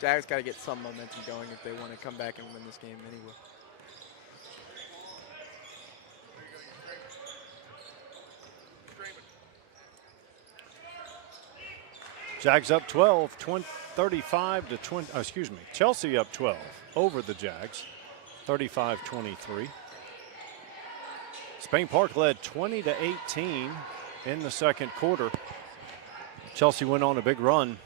Jags got to get some momentum going if they want to come back and win this game anyway. Jags up 12, 35 to 20. Oh, excuse me. Chelsea up 12 over the Jags, 35-23. Spain Park led 20 to 18 in the second quarter. Chelsea went on a big run.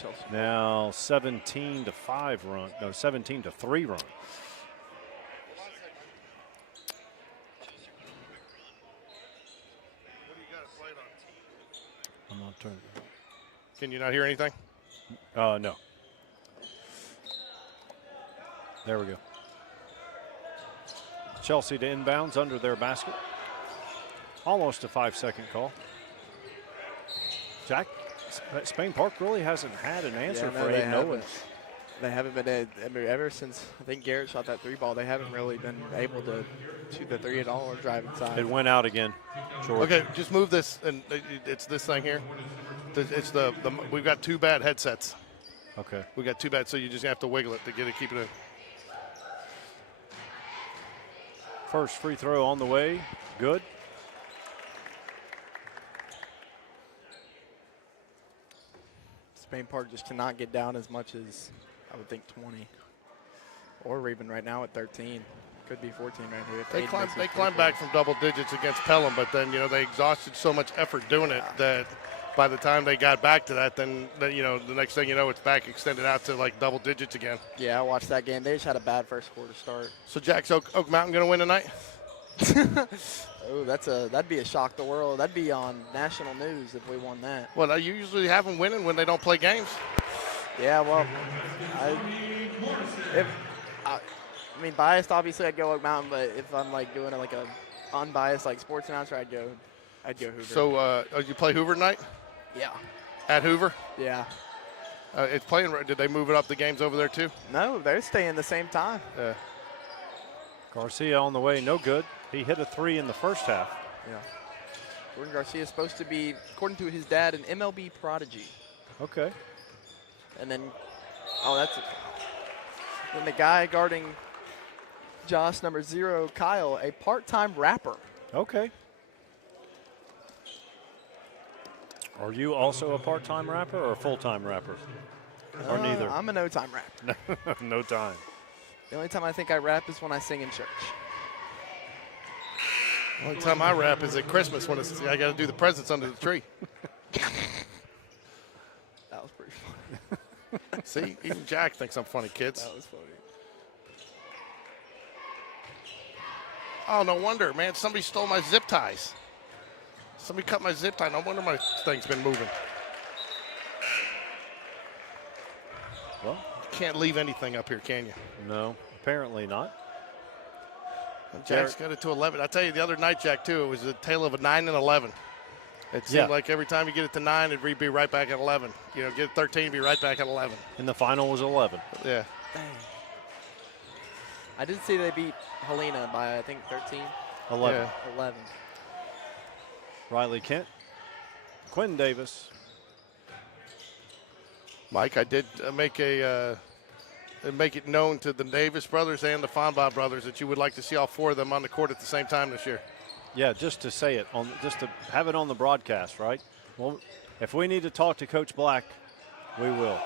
Chelsea. Now 17 to 5 run. No, 17 to 3 run. I'm not turning. Can you not hear anything? No. There we go. Chelsea to inbounds under their basket. Almost a 5-second call. Jack, Spain Park really hasn't had an answer for Aiden Owens. They haven't been, ever since I think Garrett shot that 3 ball, they haven't really been able to shoot the 3 at all or drive inside. It went out again. George. Okay, just move this, and it's this thing here. It's we've got 2 bad headsets. Okay. We got 2 bad, so you just have to wiggle it to get it, keep it in. First free throw on the way. Good. Spain Park just cannot get down as much as I would think 20. Or even right now at 13. Could be 14 right here. They climbed back from double digits against Pelham, but then, you know, they exhausted so much effort doing it that by the time they got back to that, then you know, the next thing you know, it's back extended out to like double digits again. Yeah, I watched that game. They just had a bad first quarter start. So Jack's Oak Mountain going to win tonight? Oh, that'd be a shock the world. That'd be on national news if we won that. Well, you usually have them winning when they don't play games. Yeah, well, I mean, biased, obviously, I'd go Oak Mountain, but if I'm like doing it like a unbiased like sports announcer, I'd go Hoover. So, you play Hoover tonight? Yeah. At Hoover? Yeah. It's playing. Did they move it up the games over there too? No, they're staying the same time. Yeah. Garcia on the way, no good. He hit a 3 in the first half. Yeah. Jordan Garcia is supposed to be, according to his dad, an MLB prodigy. Okay. And then, then the guy guarding Josh number 0, Kyle, a part-time rapper. Okay. Are you also a part-time rapper or a full-time rapper? Or neither? I'm a no-time rapper. No time. The only time I think I rap is when I sing in church. The only time I rap is at Christmas when I got to do the presents under the tree. That was pretty funny. See, even Jack thinks I'm funny, kids. That was funny. Oh, no wonder, man. Somebody stole my zip ties. Somebody cut my zip tie. No wonder my thing's been moving. Well, you can't leave anything up here, can you? No, apparently not. Jack's got it to 11. I tell you, the other night, Jack, too, it was a tale of a 9 and 11. It seemed like every time you get it to 9, it'd be right back at 11. You know, get it 13, be right back at 11. And the final was 11. Yeah. Dang. I did see they beat Helena by, I think, 13. 11. Yeah. 11. Riley Kent, Quinn Davis. Mike, I did make it known to the Davis brothers and the Fonbaugh brothers that you would like to see all 4 of them on the court at the same time this year. Yeah, just to say it, just to have it on the broadcast, right? Well, if we need to talk to Coach Black, we will.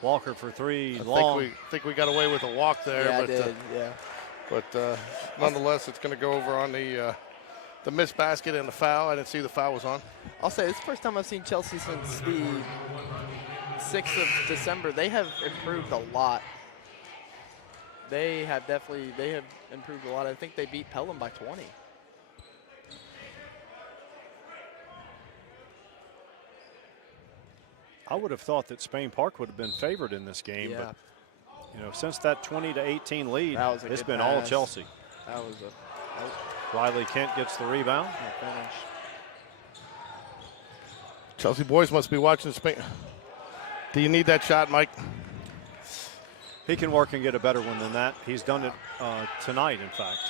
Walker for 3, long. I think we got away with a walk there. Yeah, but, I did, yeah. But nonetheless, it's going to go over on the missed basket and the foul. I didn't see the foul was on. I'll say, this is the first time I've seen Chelsea since the 6th of December. They have improved a lot. They have improved a lot. I think they beat Pelham by 20. I would have thought that Spain Park would have been favored in this game, but you know, since that 20-18 lead, it's been all Chelsea. That was Riley Kent gets the rebound. Finish. Chelsea boys must be watching Spain. Do you need that shot, Mike? He can work and get a better one than that. He's done it tonight, in fact.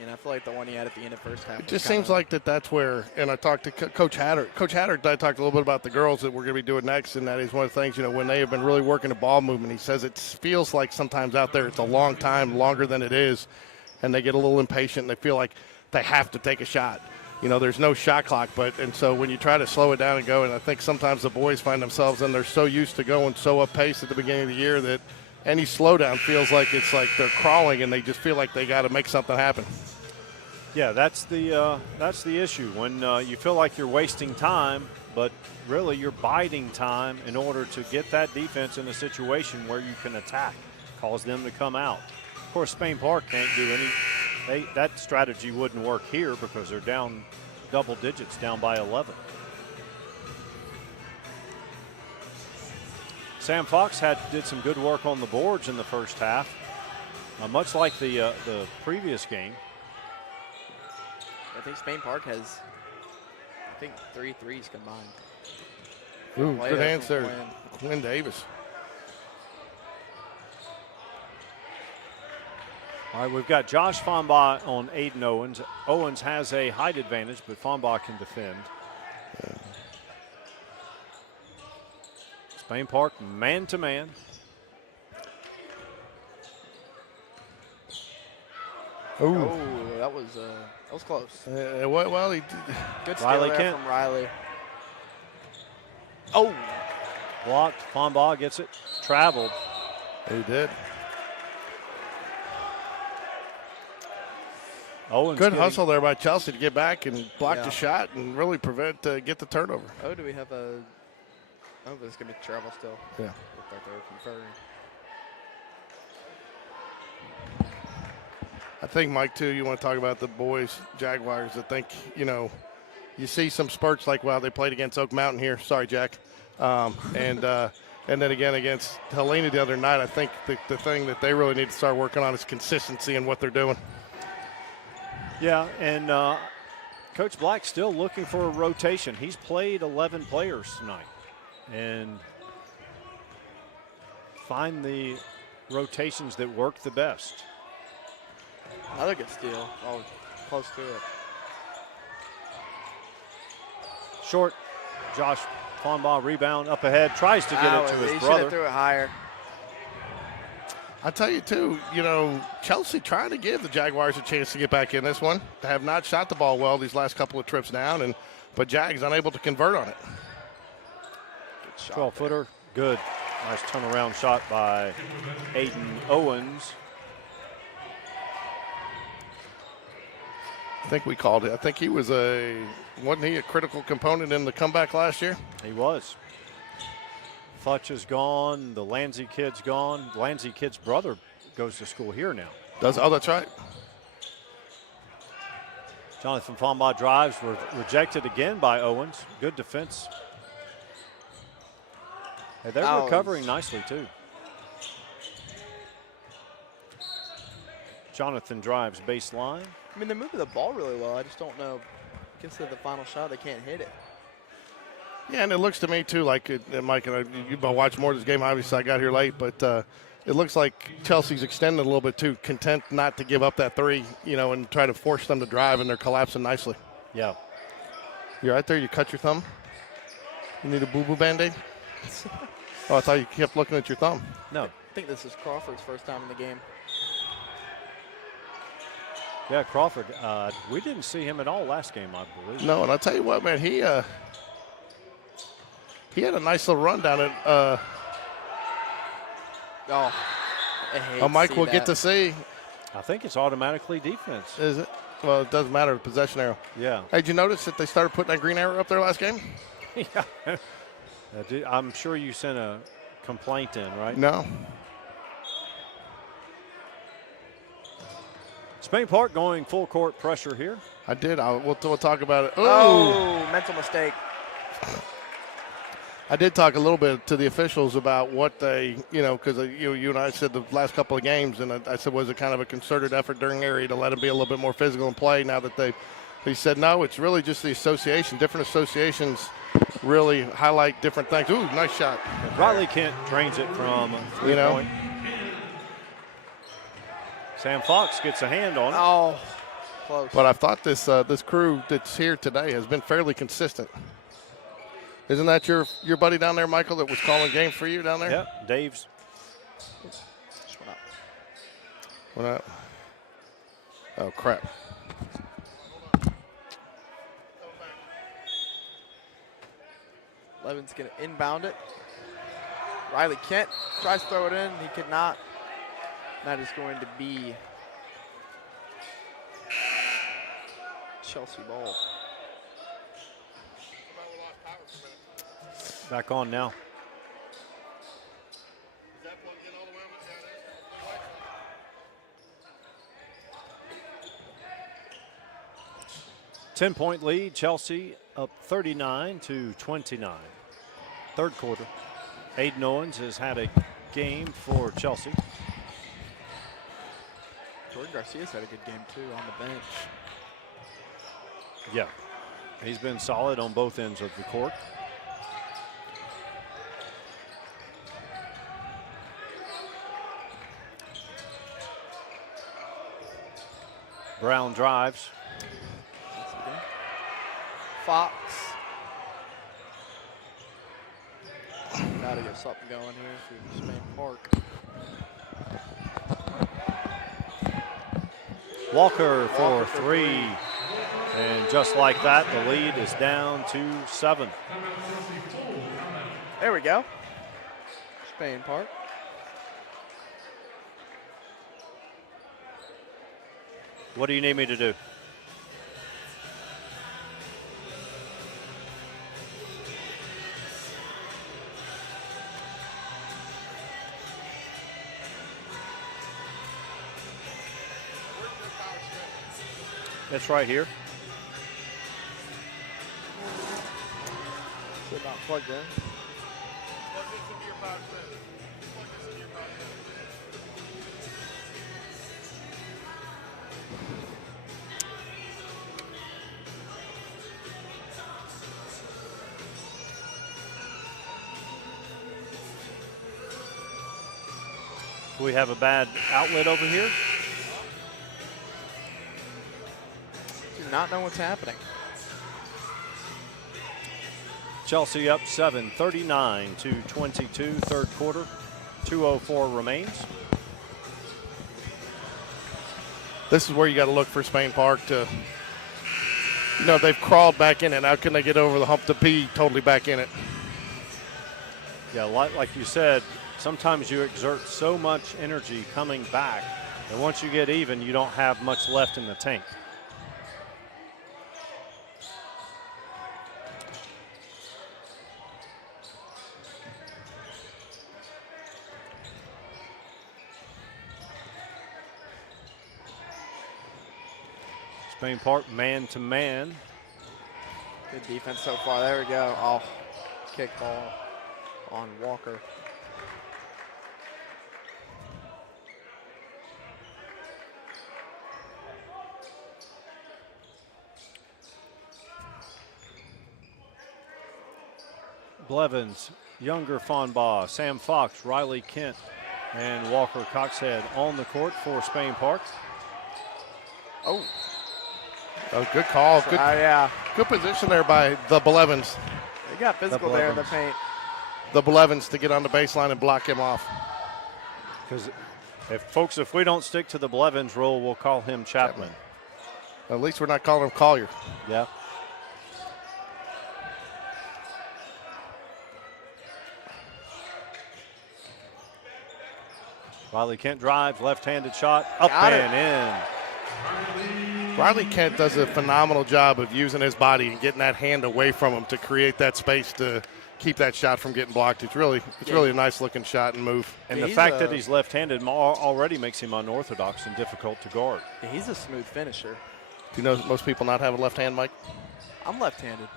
And I feel like the one he had at the end of first half. It just seems like that's where, and I talked to Coach Hatter. Coach Hatter, I talked a little bit about the girls that we're going to be doing next, and that is one of the things, when they have been really working the ball movement, he says it feels like sometimes out there it's a long time, longer than it is, and they get a little impatient, and they feel like they have to take a shot. There's no shot clock, and so when you try to slow it down and go, and I think sometimes the boys find themselves, and they're so used to going so up pace at the beginning of the year that any slowdown feels like it's like they're crawling, and they just feel like they got to make something happen. Yeah, that's the issue. When you feel like you're wasting time, but really you're biding time in order to get that defense in a situation where you can attack, cause them to come out. Of course, Spain Park can't do any. That strategy wouldn't work here because they're down double digits, down by 11. Sam Fox did some good work on the boards in the first half, much like the previous game. I think Spain Park has, 3 threes combined. Ooh, good answer, Quinn Davis. All right, we've got Josh Fonbaugh on Aiden Owens. Owens has a height advantage, but Fonbaugh can defend. Yeah. Spain Park man-to-man. Oh, that was close. Well, he did. Good steal there from Riley. Oh. Blocked. Fonbaugh gets it. Traveled. He did. Owens good hustle there by Chelsea to get back and block the shot and really get the turnover. Oh, do we have a? Oh, but it's gonna be travel still. Yeah. Looked like they were conferring. I think, Mike, too, you want to talk about the boys, Jaguars. I think, you see some spurts like, wow, they played against Oak Mountain here. Sorry, Jack. And then again against Helena the other night. I think the thing that they really need to start working on is consistency in what they're doing. Yeah, and Coach Black's still looking for a rotation. He's played 11 players tonight. And find the rotations that work the best. Another good steal. Oh, close to it. Short. Josh Fonbaugh rebound up ahead. Tries to get it to his brother. He brother. should have threw it higher. I tell you, too, Chelsea trying to give the Jaguars a chance to get back in this one. They have not shot the ball well these last couple of trips down, but Jags unable to convert on it. 12-footer. Good. Nice turnaround shot by Aiden Owens. I think we called it. I think he was wasn't he a critical component in the comeback last year? He was. Futch is gone. The Lanzy kid's gone. The Lanzy kid's brother goes to school here now. Oh, that's right. Jonathan Fonbaugh drives, rejected again by Owens. Good defense. Hey, they're recovering nicely, too. Jonathan drives baseline. I mean, they're moving the ball really well. I just don't know. I guess at the final shot, they can't hit it. Yeah, and it looks to me, too, like, Mike, and you've watched more of this game. Obviously, I got here late, but it looks like Chelsea's extended a little bit, too, content not to give up that three, and try to force them to drive, and they're collapsing nicely. Yeah. You're right there. You cut your thumb? You need a boo-boo Band-Aid? Oh, I thought you kept looking at your thumb. No. I think this is Crawford's first time in the game. Yeah, Crawford. We didn't see him at all last game, I believe. No, and I'll tell you what, man, he had a nice little run down at Mike will get to see. I think it's automatically defense. Is it? Well, it doesn't matter, possession arrow. Yeah. Hey, did you notice that they started putting that green arrow up there last game? Yeah. I'm sure you sent a complaint in, right? No. Spain Park going full court pressure here. I did. We'll talk about it. Oh, mental mistake. I did talk a little bit to the officials about what they, because you and I said the last couple of games, and I said, was it kind of a concerted effort during area to let them be a little bit more physical and play now that he said, no, it's really just the association. Different associations really highlight different things. Ooh, nice shot. Riley Kent drains it from three-point. Sam Fox gets a hand on it. Oh. close. But I've thought this crew that's here today has been fairly consistent. Isn't that your buddy down there, Michael, that was calling games for you down there? Yep, Dave's. Just went up. Went up. Oh, crap. Levin's going to inbound it. Riley Kent tries to throw it in. He could not. That is going to be Chelsea ball. Back on now. 10-point lead, Chelsea up 39-29. Third quarter. Aiden Owens has had a game for Chelsea. Jordan Garcia's had a good game too on the bench. Yeah, he's been solid on both ends of the court. Brown drives. Fox. Gotta get something going here for Spain Park. Walker for three. And just like that, the lead is down to 7. There we go. Spain Park. What do you need me to do? It's right here. Is it not plugged in? Do we have a bad outlet over here? Do not know what's happening. Chelsea up 7, 39-22, third quarter. 2:04 remains. This is where you got to look for Spain Park to, you know, they've crawled back in it. How can they get over the hump to be totally back in it? Yeah, like you said, sometimes you exert so much energy coming back, and once you get even, you don't have much left in the tank. Spain Park man-to-man. Good defense so far. There we go. Oh, kick ball on Walker. Blevins, Younger Fonbaugh, Sam Fox, Riley Kent, and Walker Coxhead on the court for Spain Park. Oh. Oh, good call. Good, yeah. good position there by the Blevins. They got physical there in the paint. The Blevins to get on the baseline and block him off. Because if we don't stick to the Blevins rule, we'll call him Chapman. At least we're not calling him Collier. Yeah. Riley Kent drives, left-handed shot, up and in. Riley Kent does a phenomenal job of using his body and getting that hand away from him to create that space to keep that shot from getting blocked. It's really a nice-looking shot and move. And the fact that he's left-handed already makes him unorthodox and difficult to guard. Yeah, he's a smooth finisher. Do you know most people not have a left hand, Mike? I'm left-handed.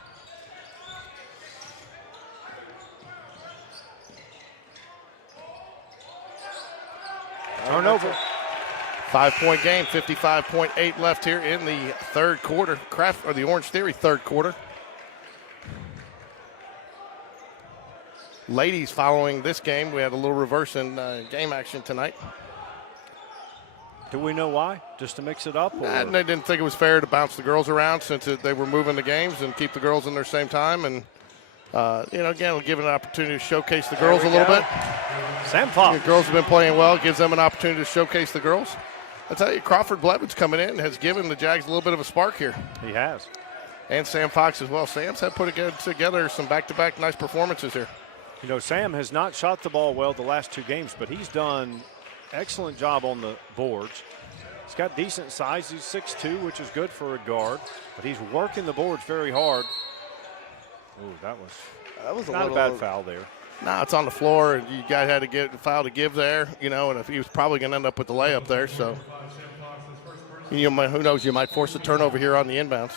Turnover. 5-point game, 55.8 left here in the third quarter. The Orange Theory third quarter. Ladies, following this game, we had a little reverse in game action tonight. Do we know why? Just to mix it up? Or? And they didn't think it was fair to bounce the girls around since they were moving the games and keep the girls in their same time. And, again, we'll give it an opportunity to showcase the girls a little bit. Sam Fox. The girls have been playing well. Gives them an opportunity to showcase the girls. I tell you, Crawford Blevins coming in has given the Jags a little bit of a spark here. He has. And Sam Fox as well. Sam's had put together some back-to-back nice performances here. You know, Sam has not shot the ball well the last 2 games, but he's done excellent job on the boards. He's got decent size. He's 6'2", which is good for a guard, but he's working the boards very hard. Ooh, that was not a bad foul there. No, it's on the floor, and you guys had to get the foul to give there, and if he was probably going to end up with the layup there. So, who knows, you might force a turnover here on the inbounds.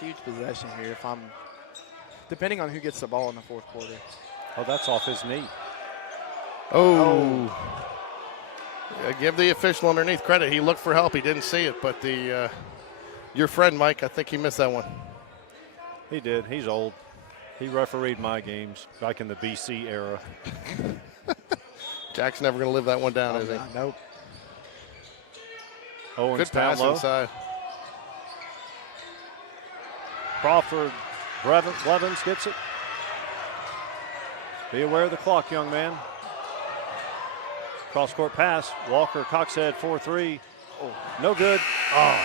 Huge possession here depending on who gets the ball in the fourth quarter. Oh, that's off his knee. Oh. Yeah, give the official underneath credit. He looked for help. He didn't see it, but your friend, Mike, I think he missed that one. He did. He's old. He refereed my games back in the BC era. Jack's never going to live that one down, is he? Nope. Owens Good pass down low. inside. Crawford Blevins gets it. Be aware of the clock, young man. Cross-court pass. Walker, Coxhead, 4-3. Oh, no good. Oh,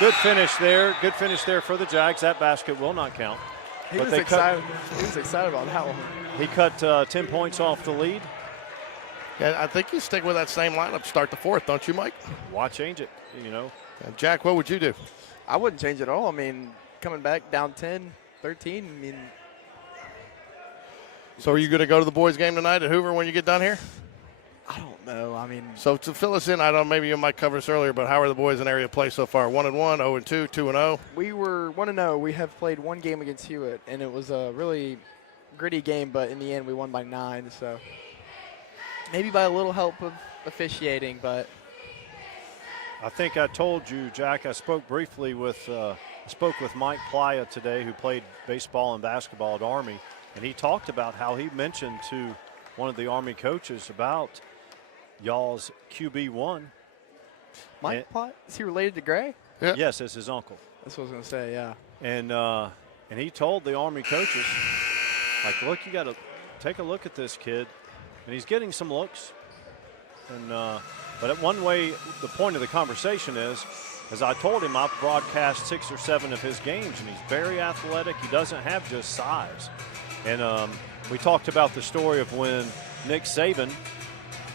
good finish there. Good finish there for the Jags. That basket will not count. He was excited about that one. He cut 10 points off the lead. Yeah, I think you stick with that same lineup to start the fourth, don't you, Mike? Why change it, And Jack, what would you do? I wouldn't change it at all. I mean, coming back down 10, 13, I mean. So are you going to go to the boys' game tonight at Hoover when you get done here? I don't know. I mean. So to fill us in, I don't know, maybe you might cover this earlier, but how are the boys in area play so far? 1-1, 0-2, 2-0? We were 1-0. We have played one game against Hewitt, and it was a really gritty game, but in the end we won by 9. So maybe by a little help of officiating, but. I think I told you, Jack, I spoke briefly with Mike Playa today, who played baseball and basketball at Army, and he talked about how he mentioned to one of the Army coaches about y'all's QB1. Mike Playa? Is he related to Gray? Yep. Yes, it's his uncle. That's what I was going to say, yeah. And he told the Army coaches, like, look, you got to take a look at this kid. And he's getting some looks. And but at one way, the point of the conversation is, as I told him, I've broadcast 6 or 7 of his games, and he's very athletic. He doesn't have just size. And we talked about the story of when Nick Saban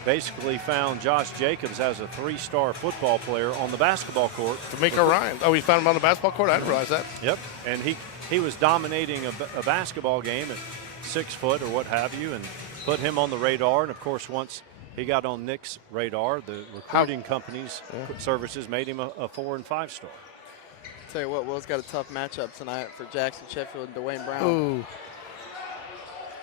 basically found Josh Jacobs as a 3-star football player on the basketball court. D'Amico Ryan. Oh, he found him on the basketball court? I didn't realize that. Yep. And he was dominating a basketball game at 6 foot or what have you, and put him on the radar. And, of course, once he got on Nick's radar, the recruiting company's services made him a 4- and 5-star. Tell you what, Will's got a tough matchup tonight for Jackson Sheffield and Dwayne Brown. Ooh.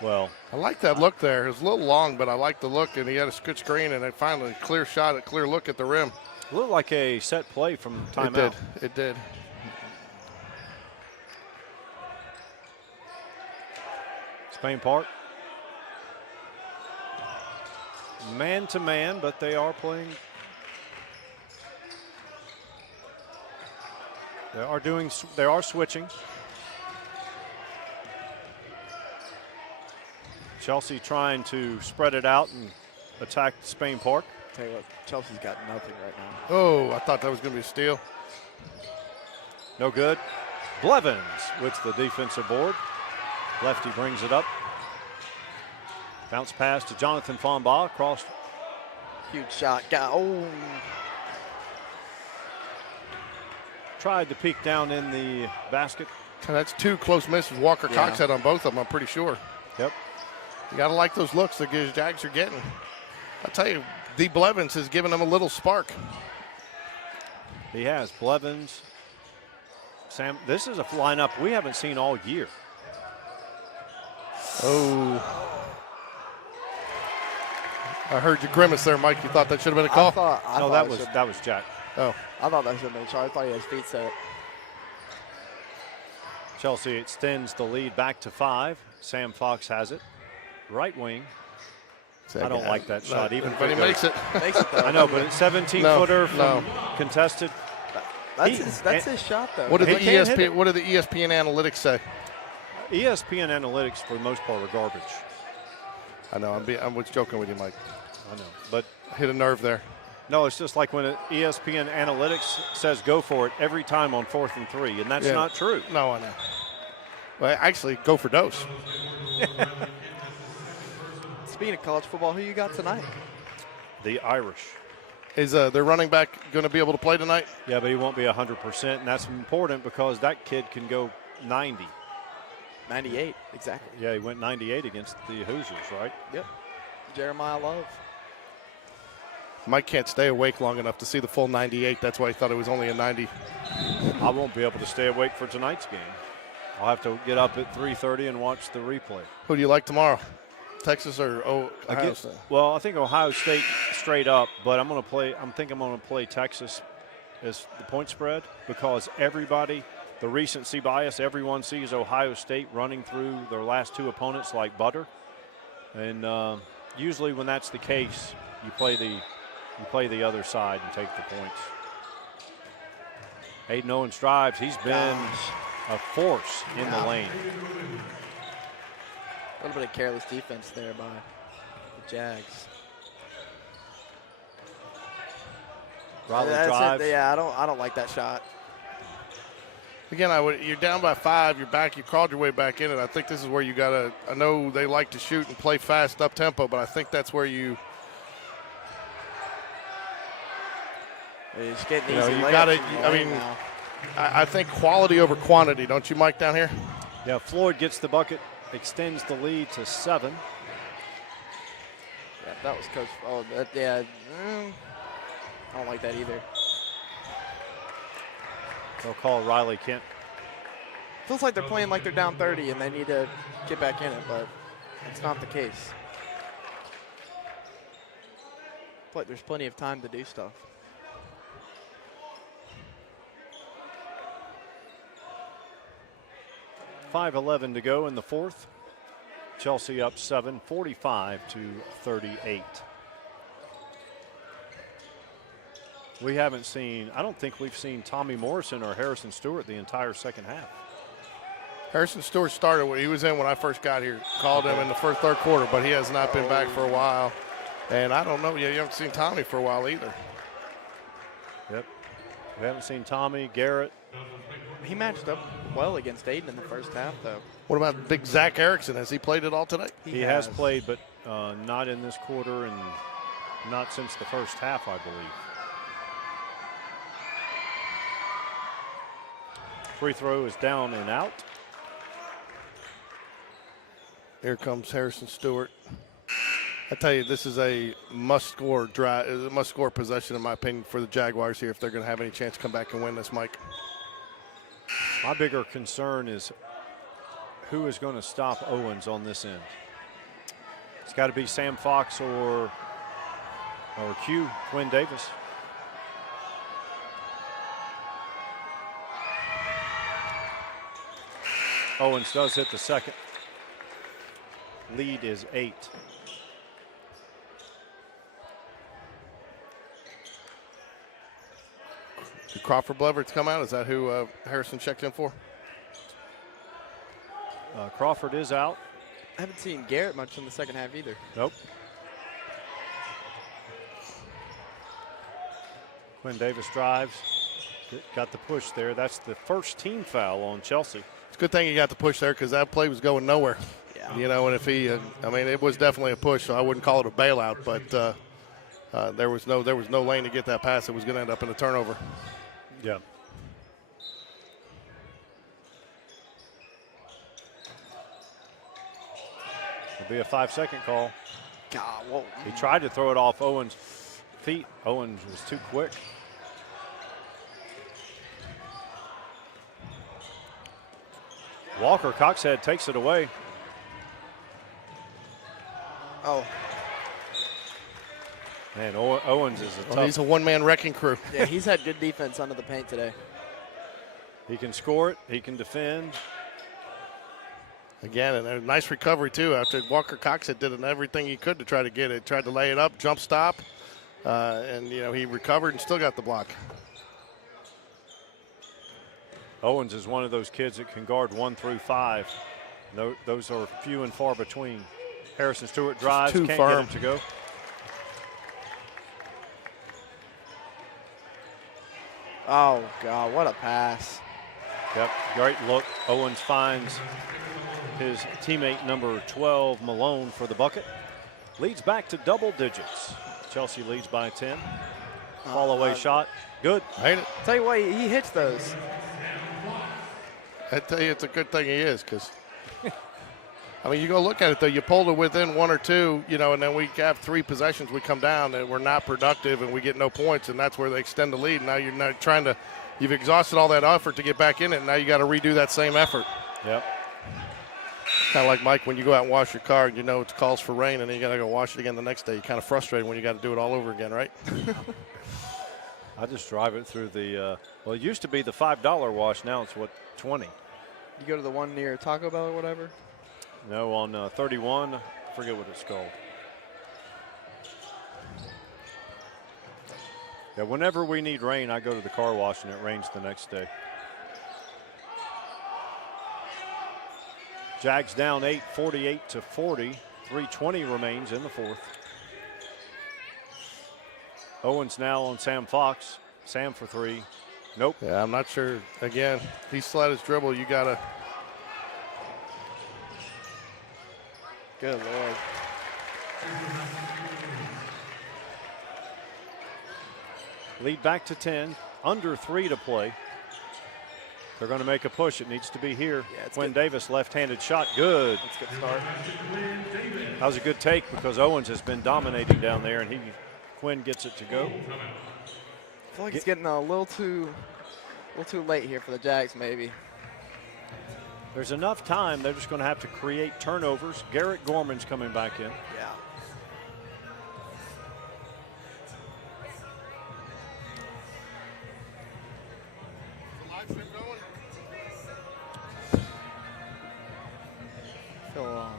Well, I like that look there. It was a little long, but I like the look, and he had a good screen, and finally a clear shot, a clear look at the rim. looked like a set play from timeout. It did. Spain Park. Man-to-man, but they are playing. They are switching. Chelsea trying to spread it out and attack Spain Park. Tell you what, Chelsea's got nothing right now. Oh, I thought that was going to be a steal. No good. Blevins with the defensive board. Lefty brings it up. Bounce pass to Jonathan Fonbaugh across. Huge shot. Oh. Tried to peek down in the basket. That's 2 close misses. Walker Cox had on both of them, I'm pretty sure. Yep. You got to like those looks the Jags are getting. I'll tell you, D. Blevins has given them a little spark. He has. Blevins. Sam, this is a lineup we haven't seen all year. Oh. I heard you grimace there, Mike. You thought that should have been a call? No, that was Jack. Oh. I thought that should have been a shot. I thought he had his feet set. Chelsea extends the lead back to 5. Sam Fox has it. Right wing. I don't like that shot. Even but he makes it. Makes it though. I know, but it's 17-footer from No. contested. That's his shot though. What did the He can't hit it. ESPN analytics say? ESPN analytics, for the most part, are garbage. I know. I'm just joking with you, Mike. I know. But Hit a nerve there. no, it's just like when ESPN analytics says go for it every time on 4th and 3, and that's Yeah. not true. No, I know. Well, actually, go for dose. Speaking of college football, who you got tonight? The Irish. Is their running back going to be able to play tonight? Yeah, but he won't be 100%, and that's important because that kid can go 90. 98, exactly. Yeah, he went 98 against the Hoosiers, right? Yep. Jeremiah Love. Mike can't stay awake long enough to see the full 98. That's why he thought it was only a 90. I won't be able to stay awake for tonight's game. I'll have to get up at 3:30 and watch the replay. Who do you like tomorrow? Texas or Ohio State? Well, I think Ohio State straight up, but I'm going to play Texas as the point spread because everybody, the recency bias, everyone sees Ohio State running through their last 2 opponents like butter. And usually when that's the case, you play the other side and take the points. Hayden Owens drives. He's been a force in the lane. A little bit of careless defense there by the Jags. Riley That's drives. it. Yeah, I don't like that shot. Again, you're down by 5. You're back. You crawled your way back in it. I think this is where you got to. I know they like to shoot and play fast up tempo, but I think that's where you. He's getting You know, easy you layups got it. from the I lane mean, now. I think quality over quantity. Don't you, Mike, down here? Yeah, Floyd gets the bucket, extends the lead to 7. Yeah, that was Coach. Oh, yeah. I don't like that either. They'll call Riley Kent. Feels like they're playing like they're down 30 and they need to get back in it, but it's not the case. Feels like there's plenty of time to do stuff. .5:11 to go in the 4th. Chelsea up 7, 45-38. We haven't seen, I don't think we've seen Tommy Morrison or Harrison Stewart the entire second half. Harrison Stewart started. He was in when I first got here. Called him in the third quarter, but he has not been back for a while. And I don't know. Yeah, you haven't seen Tommy for a while either. Yep. We haven't seen Tommy, Garrett. He matched up well against Aiden in the first half, though. What about big Zach Erickson? Has he played at all tonight? He has played, but not in this quarter and not since the first half, I believe. Free throw is down and out. Here comes Harrison Stewart. I tell you, this is a must-score drive, a must-score possession, in my opinion, for the Jaguars here if they're going to have any chance to come back and win this, Mike. My bigger concern is who is going to stop Owens on this end. It's got to be Sam Fox or Quinn Davis. Owens does hit the second. Lead is 8. Did Crawford Bleverts come out? Is that who Harrison checked in for? Crawford is out. I haven't seen Garrett much in the second half either. Nope. Quinn Davis drives. Got the push there. That's the first team foul on Chelsea. It's a good thing he got the push there because that play was going nowhere. Yeah. You know, and if he, I mean, it was definitely a push, so I wouldn't call it a bailout, but there was no lane to get that pass. It was going to end up in a turnover. Yeah. It'll be a 5-second call. God, whoa. He tried to throw it off Owens' feet. Owens was too quick. Walker Coxhead takes it away. Oh. Man, Owens is a tough. He's a one-man wrecking crew. Yeah, he's had good defense under the paint today. He can score it. He can defend. Again, and a nice recovery, too, after Walker Cox had did everything he could to try to get it. Tried to lay it up, jump stop, and, you know, he recovered and still got the block. Owens is one of those kids that can guard 1 through 5. Those are few and far between. Harrison Stewart drives, can't get it to go. Oh, God, what a pass. Yep, great look. Owens finds his teammate number 12, Malone, for the bucket. Leads back to double digits. Chelsea leads by 10. Fall away shot, good. Ain't it? Tell you what, he hits those. I tell you, it's a good thing he is, because, I mean, you go look at it, though. You pulled it within 1 or 2, you know, and then we have 3 possessions. We come down, and we're not productive, and we get no points, and that's where they extend the lead. Now you're not trying to – you've exhausted all that effort to get back in it, and now you got to redo that same effort. Yep. Kind of like, Mike, when you go out and wash your car, and you know it calls for rain, and then you got to go wash it again the next day. You're kind of frustrated when you got to do it all over again, right? I just drive it through the well, it used to be the $5 wash. Now it's, what, 20? You go to the one near Taco Bell or whatever? No, on 31, I forget what it's called. Yeah, whenever we need rain, I go to the car wash, and it rains the next day. Jags down 8, 48-40. 3:20 remains in the fourth. Owens now on Sam Fox. Sam for 3. Nope. Yeah, I'm not sure. Again, he still had his dribble. You got to. Good Lord. Lead back to 10. Under 3 to play. They're going to make a push. It needs to be here. Yeah, Quinn Davis, left-handed shot. Good. That's a good start. That was a good take because Owens has been dominating down there, and Quinn gets it to go. I feel like it's getting a little too late here for the Jags, maybe. There's enough time. They're just going to have to create turnovers. Garrett Gorman's coming back in. Yeah.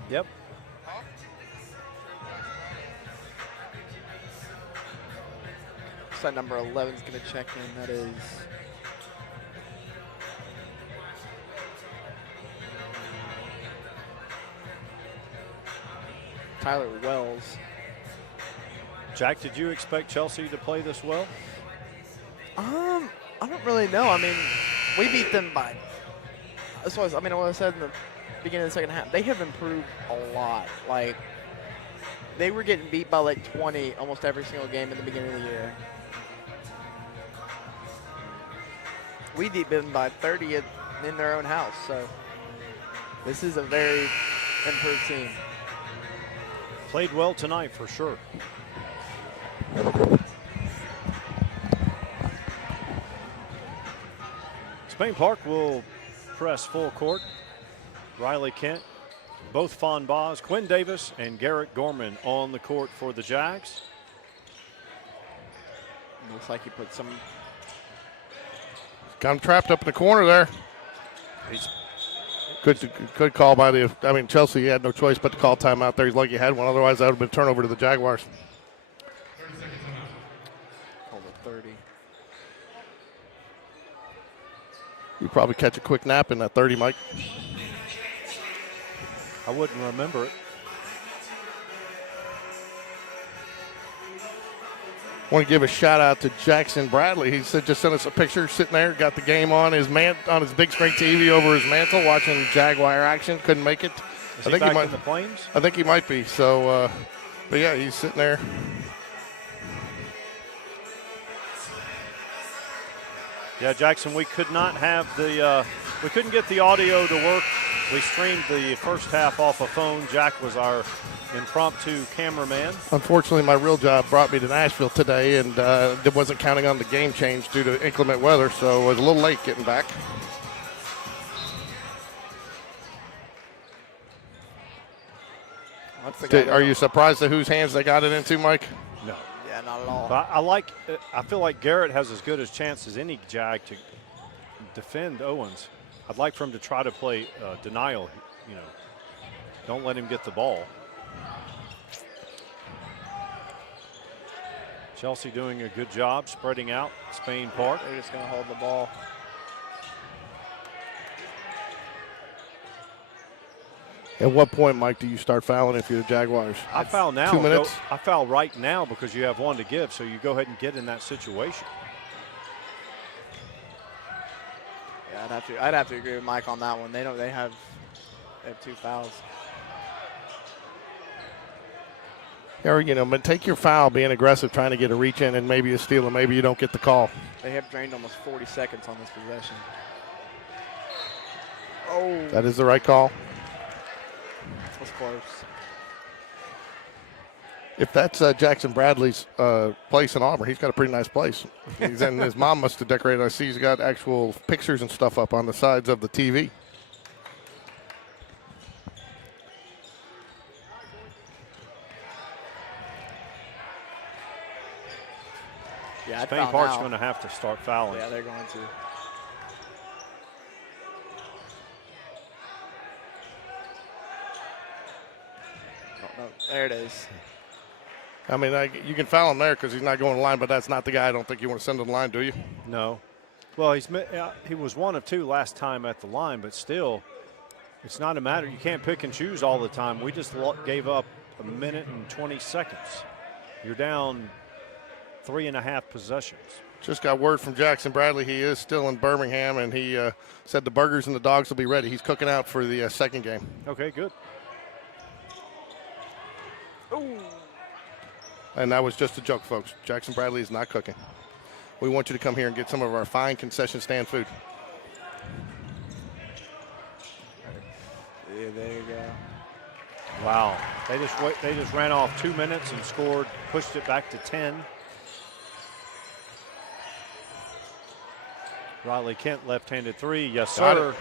Yep. So number 11 is going to check in. That is Tyler Wells. Jack, did you expect Chelsea to play this well? I don't really know. I mean, we beat them by. That's what what I said in the beginning of the second half. They have improved a lot. Like, they were getting beat by like 20 almost every single game in the beginning of the year. We beat them by 30 in their own house. So this is a very improved team. Played well tonight for sure. Spain Park will press full court. Riley Kent, both Fonbas, Quinn Davis, and Garrett Gorman on the court for the Jags. Looks like he put some. Got him trapped up in the corner there. He's Good call by the. I mean, Chelsea had no choice but to call timeout there. He's lucky he had one. Otherwise, that would have been a turnover to the Jaguars. Called a 30. You probably catch a quick nap in that 30, Mike. I wouldn't remember it. Want to give a shout out to Jackson Bradley. He said just sent us a picture sitting there, got the game on his big screen TV over his mantle, watching Jaguar action. Couldn't make it. Is he back in the Flames? I think he might be. So, but yeah, he's sitting there. Yeah, Jackson, we could not have we couldn't get the audio to work. We streamed the first half off a phone. Jack was our impromptu cameraman. Unfortunately, my real job brought me to Nashville today, and wasn't counting on the game change due to inclement weather, so I was a little late getting back. Are you surprised at whose hands they got it into, Mike? No. Yeah, not at all. But I feel like Garrett has as good a chance as any Jag to defend Owens. I'd like for him to try to play denial, Don't let him get the ball. Chelsea doing a good job spreading out Spain Park. They're just going to hold the ball. At what point, Mike, do you start fouling if you're the Jaguars? I foul now. 2 minutes? I foul right now because you have one to give, so you go ahead and get in that situation. Yeah, I'd have to agree with Mike on that one. They have 2 fouls. Or, you know, but take your foul, being aggressive, trying to get a reach in, and maybe you steal, and maybe you don't get the call. They have drained almost 40 seconds on this possession. Oh. That is the right call. That was close. If that's Jackson Bradley's place in Auburn, he's got a pretty nice place. And his mom must have decorated. I see he's got actual pictures and stuff up on the sides of the TV. Yeah, Spain Park's going to have to start fouling. Yeah, they're going to. Oh, no, there it is. I mean, you can foul him there because he's not going to the line, but that's not the guy I don't think you want to send to the line, do you? No. Well, he was 1 of 2 last time at the line, but still, it's not a matter. You can't pick and choose all the time. We just gave up 1 minute and 20 seconds. You're down 3.5 possessions. Just got word from Jackson Bradley. He is still in Birmingham, and he said the burgers and the dogs will be ready. He's cooking out for the second game. Okay, good. Ooh. And that was just a joke, folks. Jackson Bradley is not cooking. We want you to come here and get some of our fine concession stand food. Yeah, there you go. Wow. They just ran off 2 minutes and scored, pushed it back to 10. Riley Kent, left-handed 3. Yes, sir.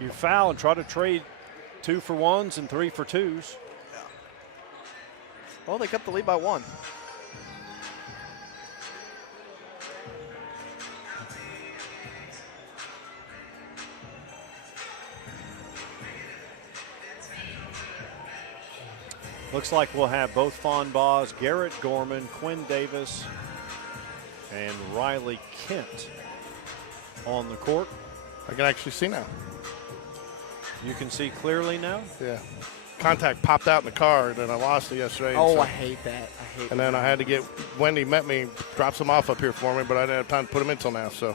You foul and try to trade 2 for 1s and 3 for 2s. Well, they cut the lead by 1. Looks like we'll have both Fonbaugh, Garrett Gorman, Quinn Davis, and Riley Kent on the court. I can actually see now. You can see clearly now? Yeah. Contact popped out in the car, and then I lost it yesterday. Oh, so, I hate that. I hate and then I had to get Wendy met me, dropped some off up here for me, but I didn't have time to put them in till now. So.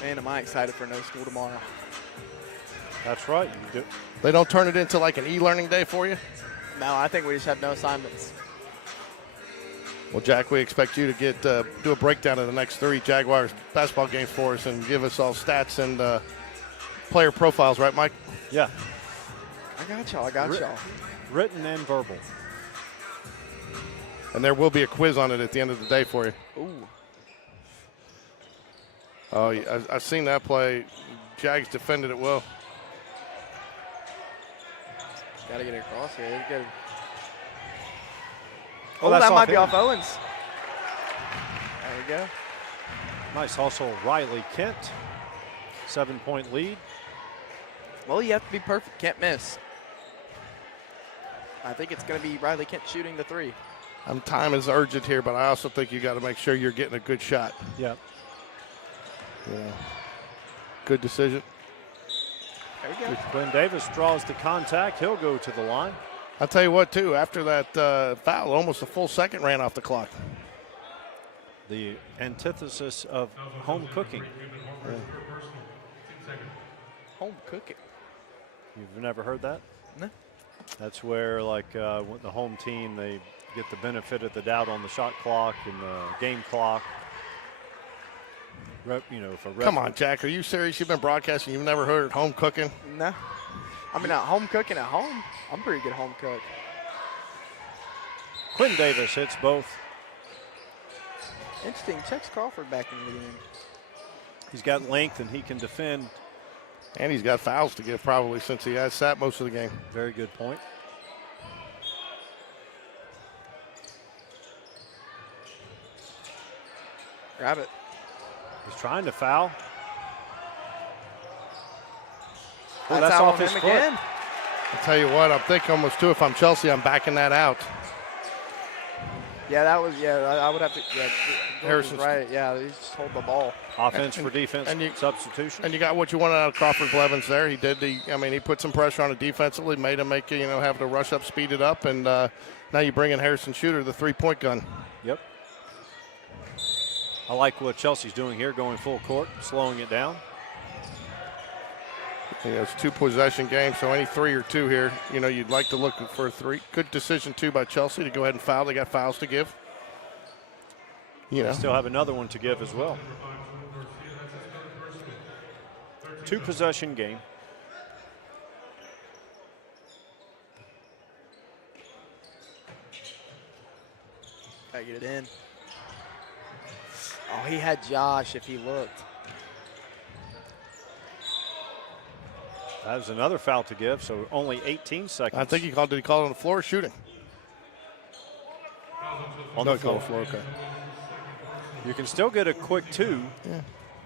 Man, am I excited for no school tomorrow. That's right. You do. They don't turn it into like an e-learning day for you? No, I think we just have no assignments. Well, Jack, we expect you to get do a breakdown of the next 3 Jaguars basketball games for us and give us all stats and player profiles, right, Mike? Yeah. I got y'all. Written and verbal. And there will be a quiz on it at the end of the day for you. Ooh. Oh, yeah, I've seen that play. Jags defended it well. Got to get it across here. It's good. Oh, Oh, that's that might be him. off Owens. There we go. Nice hustle, Riley Kent. 7-point lead. Well, you have to be perfect. Can't miss. I think it's going to be Riley Kent shooting the 3. Time is urgent here, but I also think you got to make sure you're getting a good shot. Yeah. Yeah. Good decision. There we go. Quinn Davis draws the contact. He'll go to the line. I'll tell you what, too, after that foul, almost a full second ran off the clock. The antithesis of home cooking. Home cooking. You've never heard that? No. That's where, like, the home team, they get the benefit of the doubt on the shot clock and the game clock. Come on, Jack. Are you serious? You've been broadcasting. You've never heard of home cooking? No. I mean, home cooking at home. I'm pretty good home cook. Quinn Davis hits both. Interesting. Checks Crawford back in the game. He's got length and he can defend. And he's got fouls to give probably since he has sat most of the game. Very good point. Grab it. He's trying to foul. Oh, That's off on his him foot. again. I'll tell you what, I'm thinking almost too, if I'm Chelsea, I'm backing that out. Yeah, that was, I would have to, Harrison's right. Yeah, he just hold the ball. Offense for defense substitution. And you got what you wanted out of Crawford Blevins there. He did. He put some pressure on it defensively, made him have to rush up, speed it up, and now you bring in Harrison Shooter, the three-point gun. Yep. I like what Chelsea's doing here, going full court, slowing it down. It's a 2-possession game, so any 3 or 2 here, you'd like to look for a 3. Good decision, too, by Chelsea to go ahead and foul. They got fouls to give. They still have another one to give as well. 2-possession game. Gotta get it in. Oh, he had Josh if he looked. That was another foul to give, so only 18 seconds. I think did he call it on the floor shooting? On the floor. Okay. You can still get a quick 2,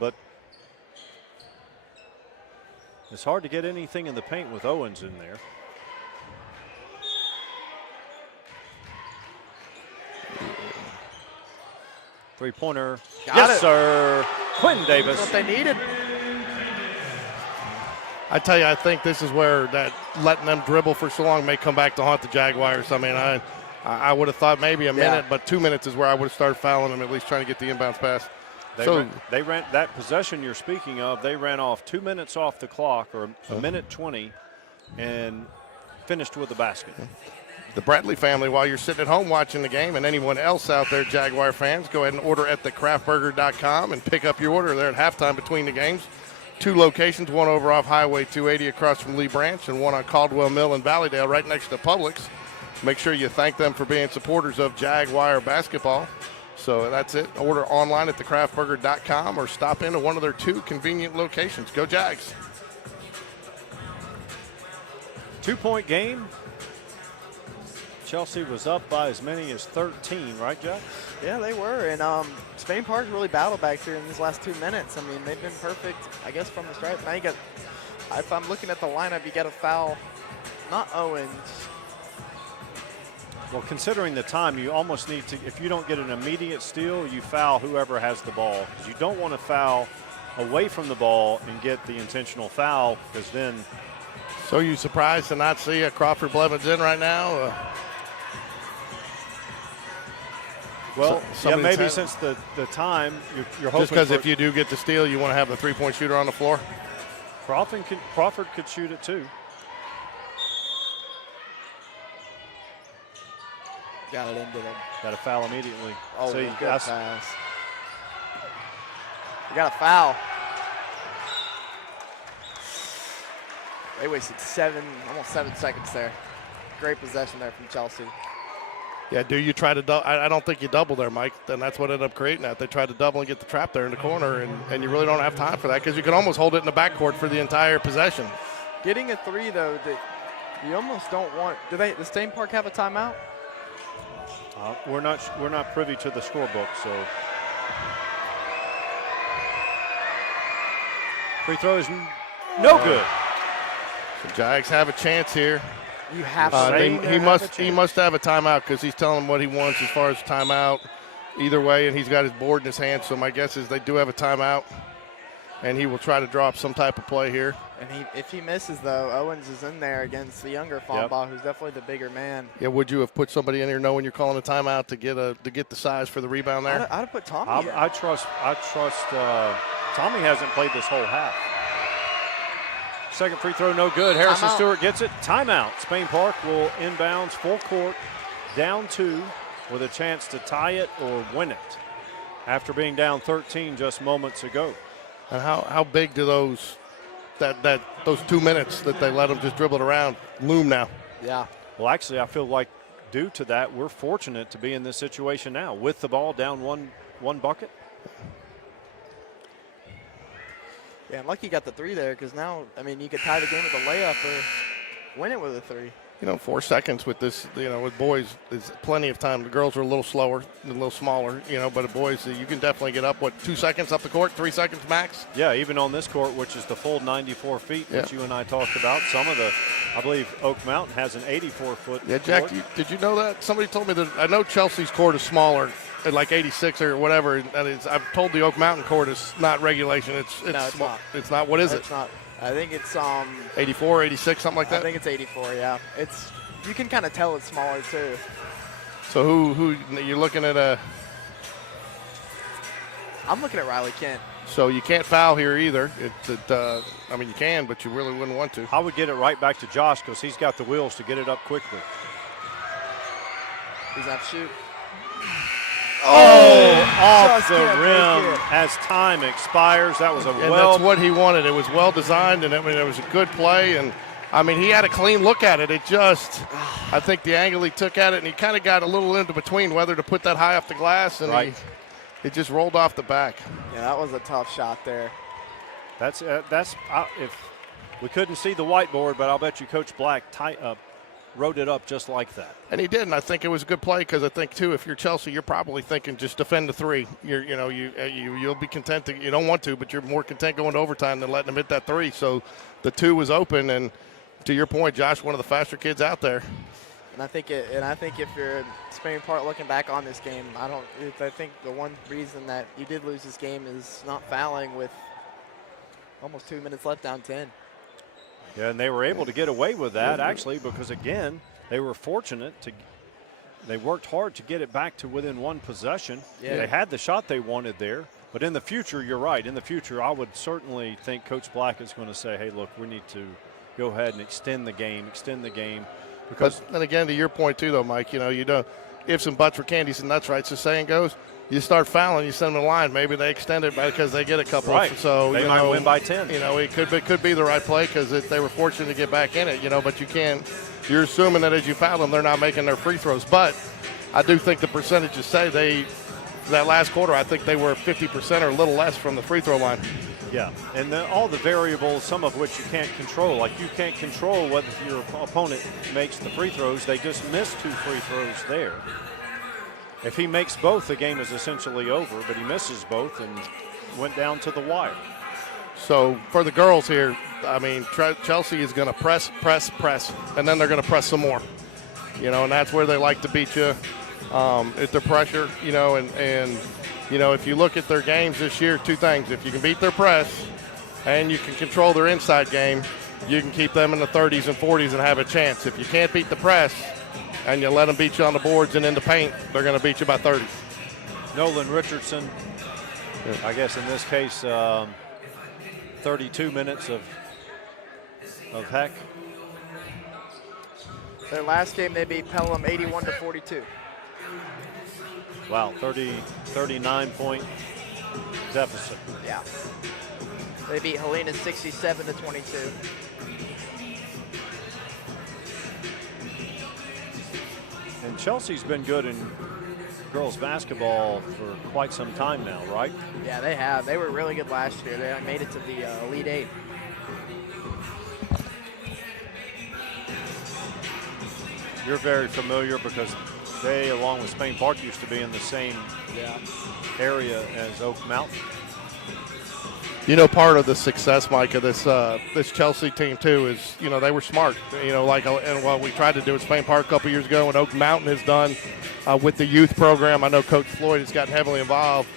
but it's hard to get anything in the paint with Owens in there. Three-pointer. Yes, sir. Quentin Davis. That's what they needed. I tell you, I think this is where that letting them dribble for so long may come back to haunt the Jaguars. I mean, I would have thought maybe a minute, but 2 minutes is where I would have started fouling them, at least trying to get the inbounds pass. They ran that possession you're speaking of. They ran off 2 minutes off the clock, or a minute 20, and finished with the basket. The Bradley family, while you're sitting at home watching the game, and anyone else out there, Jaguar fans, go ahead and order at thecraftburger.com and pick up your order there at halftime between the games. 2 locations, one over off Highway 280 across from Lee Branch, and one on Caldwell Mill in Valleydale right next to Publix. Make sure you thank them for being supporters of Jaguar basketball. So that's it. Order online at thecraftburger.com or stop into one of their 2 convenient locations. Go Jags. 2-point game. Chelsea was up by as many as 13, right, Jack? Yeah, they were. And Spain Park really battled back here in these last 2 minutes. I mean, they've been perfect, I guess, from the start. Now you got, if I'm looking at the lineup, you got a foul, not Owens. Well, considering the time, you almost need to, if you don't get an immediate steal, you foul whoever has the ball. Because you don't want to foul away from the ball and get the intentional foul, because then. So you surprised to not see a Crawford Blevins in right now? Well, maybe since the time, you're hoping. Just because if you do get the steal, you want to have the three-point shooter on the floor? Crawford could shoot it too. Got it into them. Got to foul immediately. Oh, so good pass. We got a foul. They wasted almost 7 seconds there. Great possession there from Chelsea. Yeah, do you try to I don't think you double there, Mike. Then that's what ended up creating that. They tried to double and get the trap there in the corner, and you really don't have time for that because you can almost hold it in the backcourt for the entire possession. Getting a 3, though, that you almost don't want. Does Spain Park have a timeout? We're not privy to the scorebook, so. Free throw is no good. So Jags have a chance here. You have to. He must have a timeout because he's telling him what he wants as far as timeout. Either way, and he's got his board in his hand. So my guess is they do have a timeout, and he will try to draw up some type of play here. And if he misses, though, Owens is in there against the younger Fombaugh, who's definitely the bigger man. Yeah, would you have put somebody in here knowing you're calling a timeout to get the size for the rebound there? I'd have put Tommy. I trust. Tommy hasn't played this whole half. Second free throw, no good. Harrison Stewart gets it. Timeout. Spain Park will inbounds full court, down 2, with a chance to tie it or win it after being down 13 just moments ago. And how big do those 2 minutes that they let them just dribble it around loom now? Yeah. Well, actually, I feel like due to that, we're fortunate to be in this situation now with the ball down one bucket. Yeah, and lucky got the 3 there because now, I mean, you could tie the game with a layup or win it with a 3. 4 seconds with this, with boys is plenty of time. The girls are a little slower, a little smaller, but the boys, you can definitely get up, 2 seconds up the court, 3 seconds max? Yeah, even on this court, which is the full 94 feet, which you and I talked about. Some of the, I believe Oak Mountain has an 84-foot Yeah, Jack, did you know that? Somebody told me that. I know Chelsea's court is smaller, at like 86 or whatever. And I've told the Oak Mountain court is not regulation. It's not. It's not. What is it? It's not. I think it's 84, 86, something like that. I think it's 84. Yeah, you can kind of tell it's smaller too. So who you're looking at? I'm looking at Riley Kent. So you can't foul here either. I mean, you can, but you really wouldn't want to. I would get it right back to Josh because he's got the wheels to get it up quickly. He's not shoot. Off the rim as time expires. That was that's what he wanted. It was well designed, and it was a good play. And I mean, he had a clean look at it. It just, I think the angle he took at it, and he kind of got a little into between whether to put that high off the glass, and it just rolled off the back. Yeah, that was a tough shot there. That's if we couldn't see the whiteboard, but I'll bet you Coach Black wrote it up just like that. And he did, and I think it was a good play because I think too, if you're Chelsea, you're probably thinking just defend the three. You'll be content you don't want to, but you're more content going to overtime than letting them hit that three. So the 2 was open, and to your point, Josh, one of the faster kids out there. And I think if you're in Spain Park looking back on this game, I think the one reason that you did lose this game is not fouling with almost 2 minutes left down 10. Yeah, and they were able to get away with that actually because again, they were fortunate they worked hard to get it back to within 1 possession. Yeah. They had the shot they wanted there, but in the future, you're right. In the future, I would certainly think Coach Black is going to say, hey, look, we need to go ahead and extend the game. Because and again, to your point too, though, Mike, you don't ifs and buts for candies and nuts, right? So saying goes, you start fouling, you send them a line. Maybe they extend it because they get a couple. Right. So they might win by 10. It could be the right play because they were fortunate to get back in it. But you can't. You're assuming that as you foul them, they're not making their free throws. But I do think the percentages say that last quarter, I think they were 50% or a little less from the free throw line. Yeah, and all the variables, some of which you can't control. Like you can't control whether your opponent makes the free throws. They just missed 2 free throws there. If he makes both, the game is essentially over, but he misses both and went down to the wire. So for the girls here, I mean, Chelsea is going to press, and then they're going to press some more. And that's where they like to beat you. At the pressure, and if you look at their games this year, 2 things. If you can beat their press and you can control their inside game, you can keep them in the 30s and 40s and have a chance. If you can't beat the press and you let them beat you on the boards and in the paint, they're going to beat you by 30. Nolan Richardson, I guess in this case, 32 minutes of heck. Their last game, they beat Pelham 81-42. Wow, 39-point deficit. Yeah. They beat Helena 67-22. And Chelsea's been good in girls basketball for quite some time now, right? Yeah, they have. They were really good last year. They made it to the Elite 8. You're very familiar because they, along with Spain Park, used to be in the same area as Oak Mountain. Part of the success, Mike, of this Chelsea team too is they were smart. And what we tried to do at Spain Park a couple years ago, and Oak Mountain has done with the youth program. I know Coach Floyd has gotten heavily involved.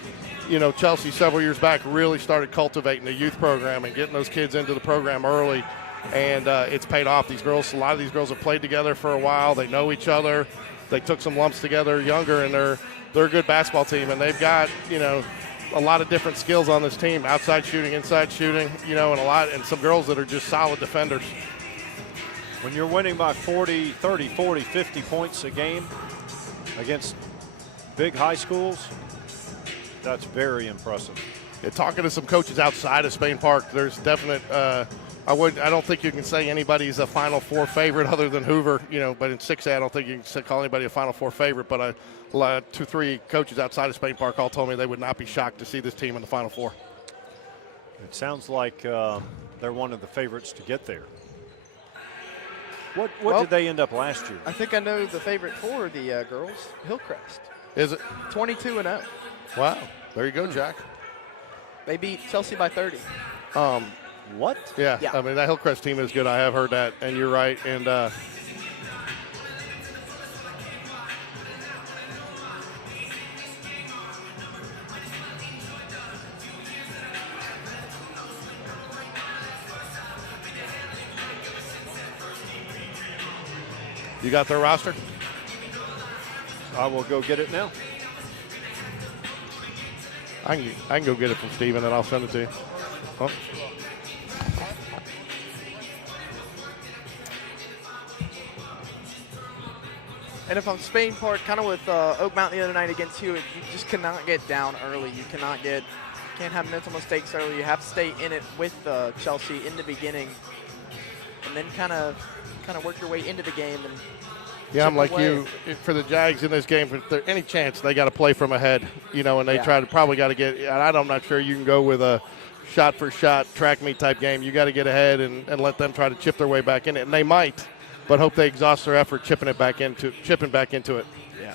Chelsea several years back really started cultivating the youth program and getting those kids into the program early, and it's paid off. A lot of these girls have played together for a while. They know each other. They took some lumps together younger, and they're a good basketball team, and they've got a lot of different skills on this team, outside shooting, inside shooting, and some girls that are just solid defenders. When you're winning by 40, 30, 40, 50 points a game against big high schools, that's very impressive. Yeah, talking to some coaches outside of Spain Park, there's definite I don't think you can say anybody's a Final Four favorite other than Hoover, but in 6A I don't think you can call anybody a Final Four favorite, but 2-3 coaches outside of Spain Park all told me they would not be shocked to see this team in the Final Four. It sounds like they're one of the favorites to get there. What Well, did they end up last year? I think I know the favorite for the girls, Hillcrest. Is it? 22-0. Wow. There you go, Jack. They beat Chelsea by 30. What? Yeah. Yeah. I mean, that Hillcrest team is good. I have heard that, and you're right. And you got their roster? I will go get it now. I can go get it from Steven, and I'll send it to you. Oh. And if I'm Spain Park, kind of with Oak Mountain the other night against Hewitt, you just cannot get down early. You can't have mental mistakes early. You have to stay in it with Chelsea in the beginning, and then kind of work your way into the game. And Yeah, I'm like away. you. For the Jags in this game, if there's any chance, they got to play from ahead, and they probably got to get, and I'm not sure you can go with a shot-for-shot, track meet type game. You got to get ahead and let them try to chip their way back in it. And they might, but hope they exhaust their effort chipping back into it. Yeah.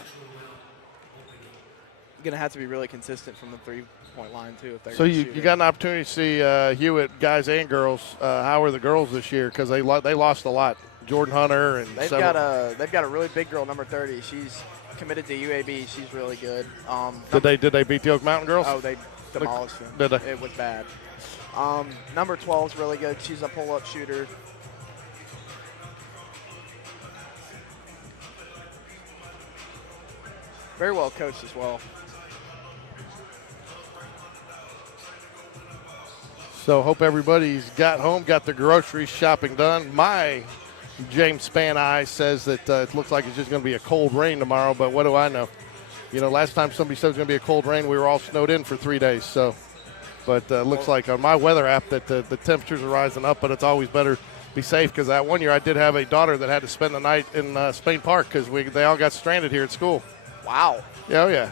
You're going to have to be really consistent from the three-point line, too, if they're So gonna you shoot it. got an opportunity to see Hewitt, guys and girls. How are the girls this year? Because they lost a lot. Jordan Hunter and They've got a really big girl, number 30. She's committed to UAB. She's really good. Did they beat the Oak Mountain girls? Oh, they demolished them. Did they? It was bad. Number 12 is really good. She's a pull-up shooter. Very well coached as well. So hope everybody's got home, got their grocery shopping done. My James Span Eye says that it looks like it's just going to be a cold rain tomorrow, but what do I know? Last time somebody said it was going to be a cold rain, we were all snowed in for 3 days. So, but looks like on my weather app that the temperatures are rising up, but it's always better to be safe because that one year I did have a daughter that had to spend the night in Spain Park because they all got stranded here at school. Wow. Yeah, oh, yeah.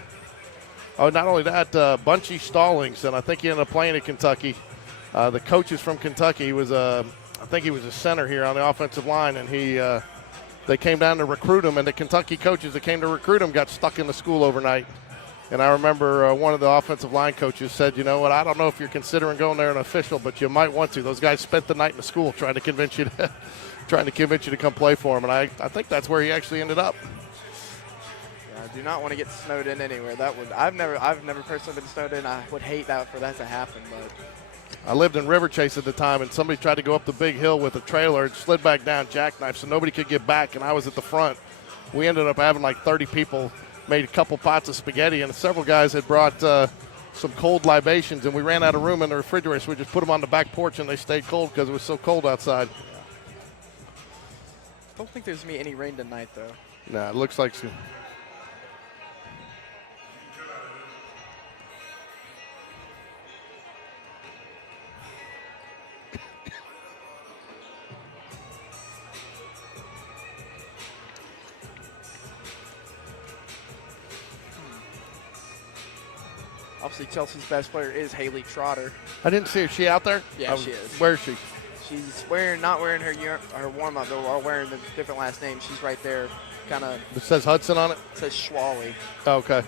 Oh, not only that, Bunchy Stallings, and I think he ended up playing in Kentucky. The coach is from Kentucky. He was I think he was a center here on the offensive line, and they came down to recruit him, and the Kentucky coaches that came to recruit him got stuck in the school overnight. And I remember one of the offensive line coaches said, you know what, I don't know if you're considering going there an official, but you might want to. Those guys spent the night in the school trying to convince you to come play for them, and I think that's where he actually ended up. Yeah, I do not want to get snowed in anywhere. I've never personally been snowed in. I would hate for that to happen, but I lived in River Chase at the time, and somebody tried to go up the big hill with a trailer and slid back down jackknife, so nobody could get back, and I was at the front. We ended up having like 30 people, made a couple pots of spaghetti, and several guys had brought some cold libations, and we ran out of room in the refrigerator, so we just put them on the back porch, and they stayed cold because it was so cold outside. I don't think there's going to be any rain tonight, though. Nah, it looks like so. Obviously, Chelsea's best player is Haley Trotter. I didn't see her. Is she out there? Yeah, she is. Where is she? She's not wearing her warm-up, though, or wearing the different last name. She's right there, kind of. It says Hudson on it? Says Schwally. Oh, okay.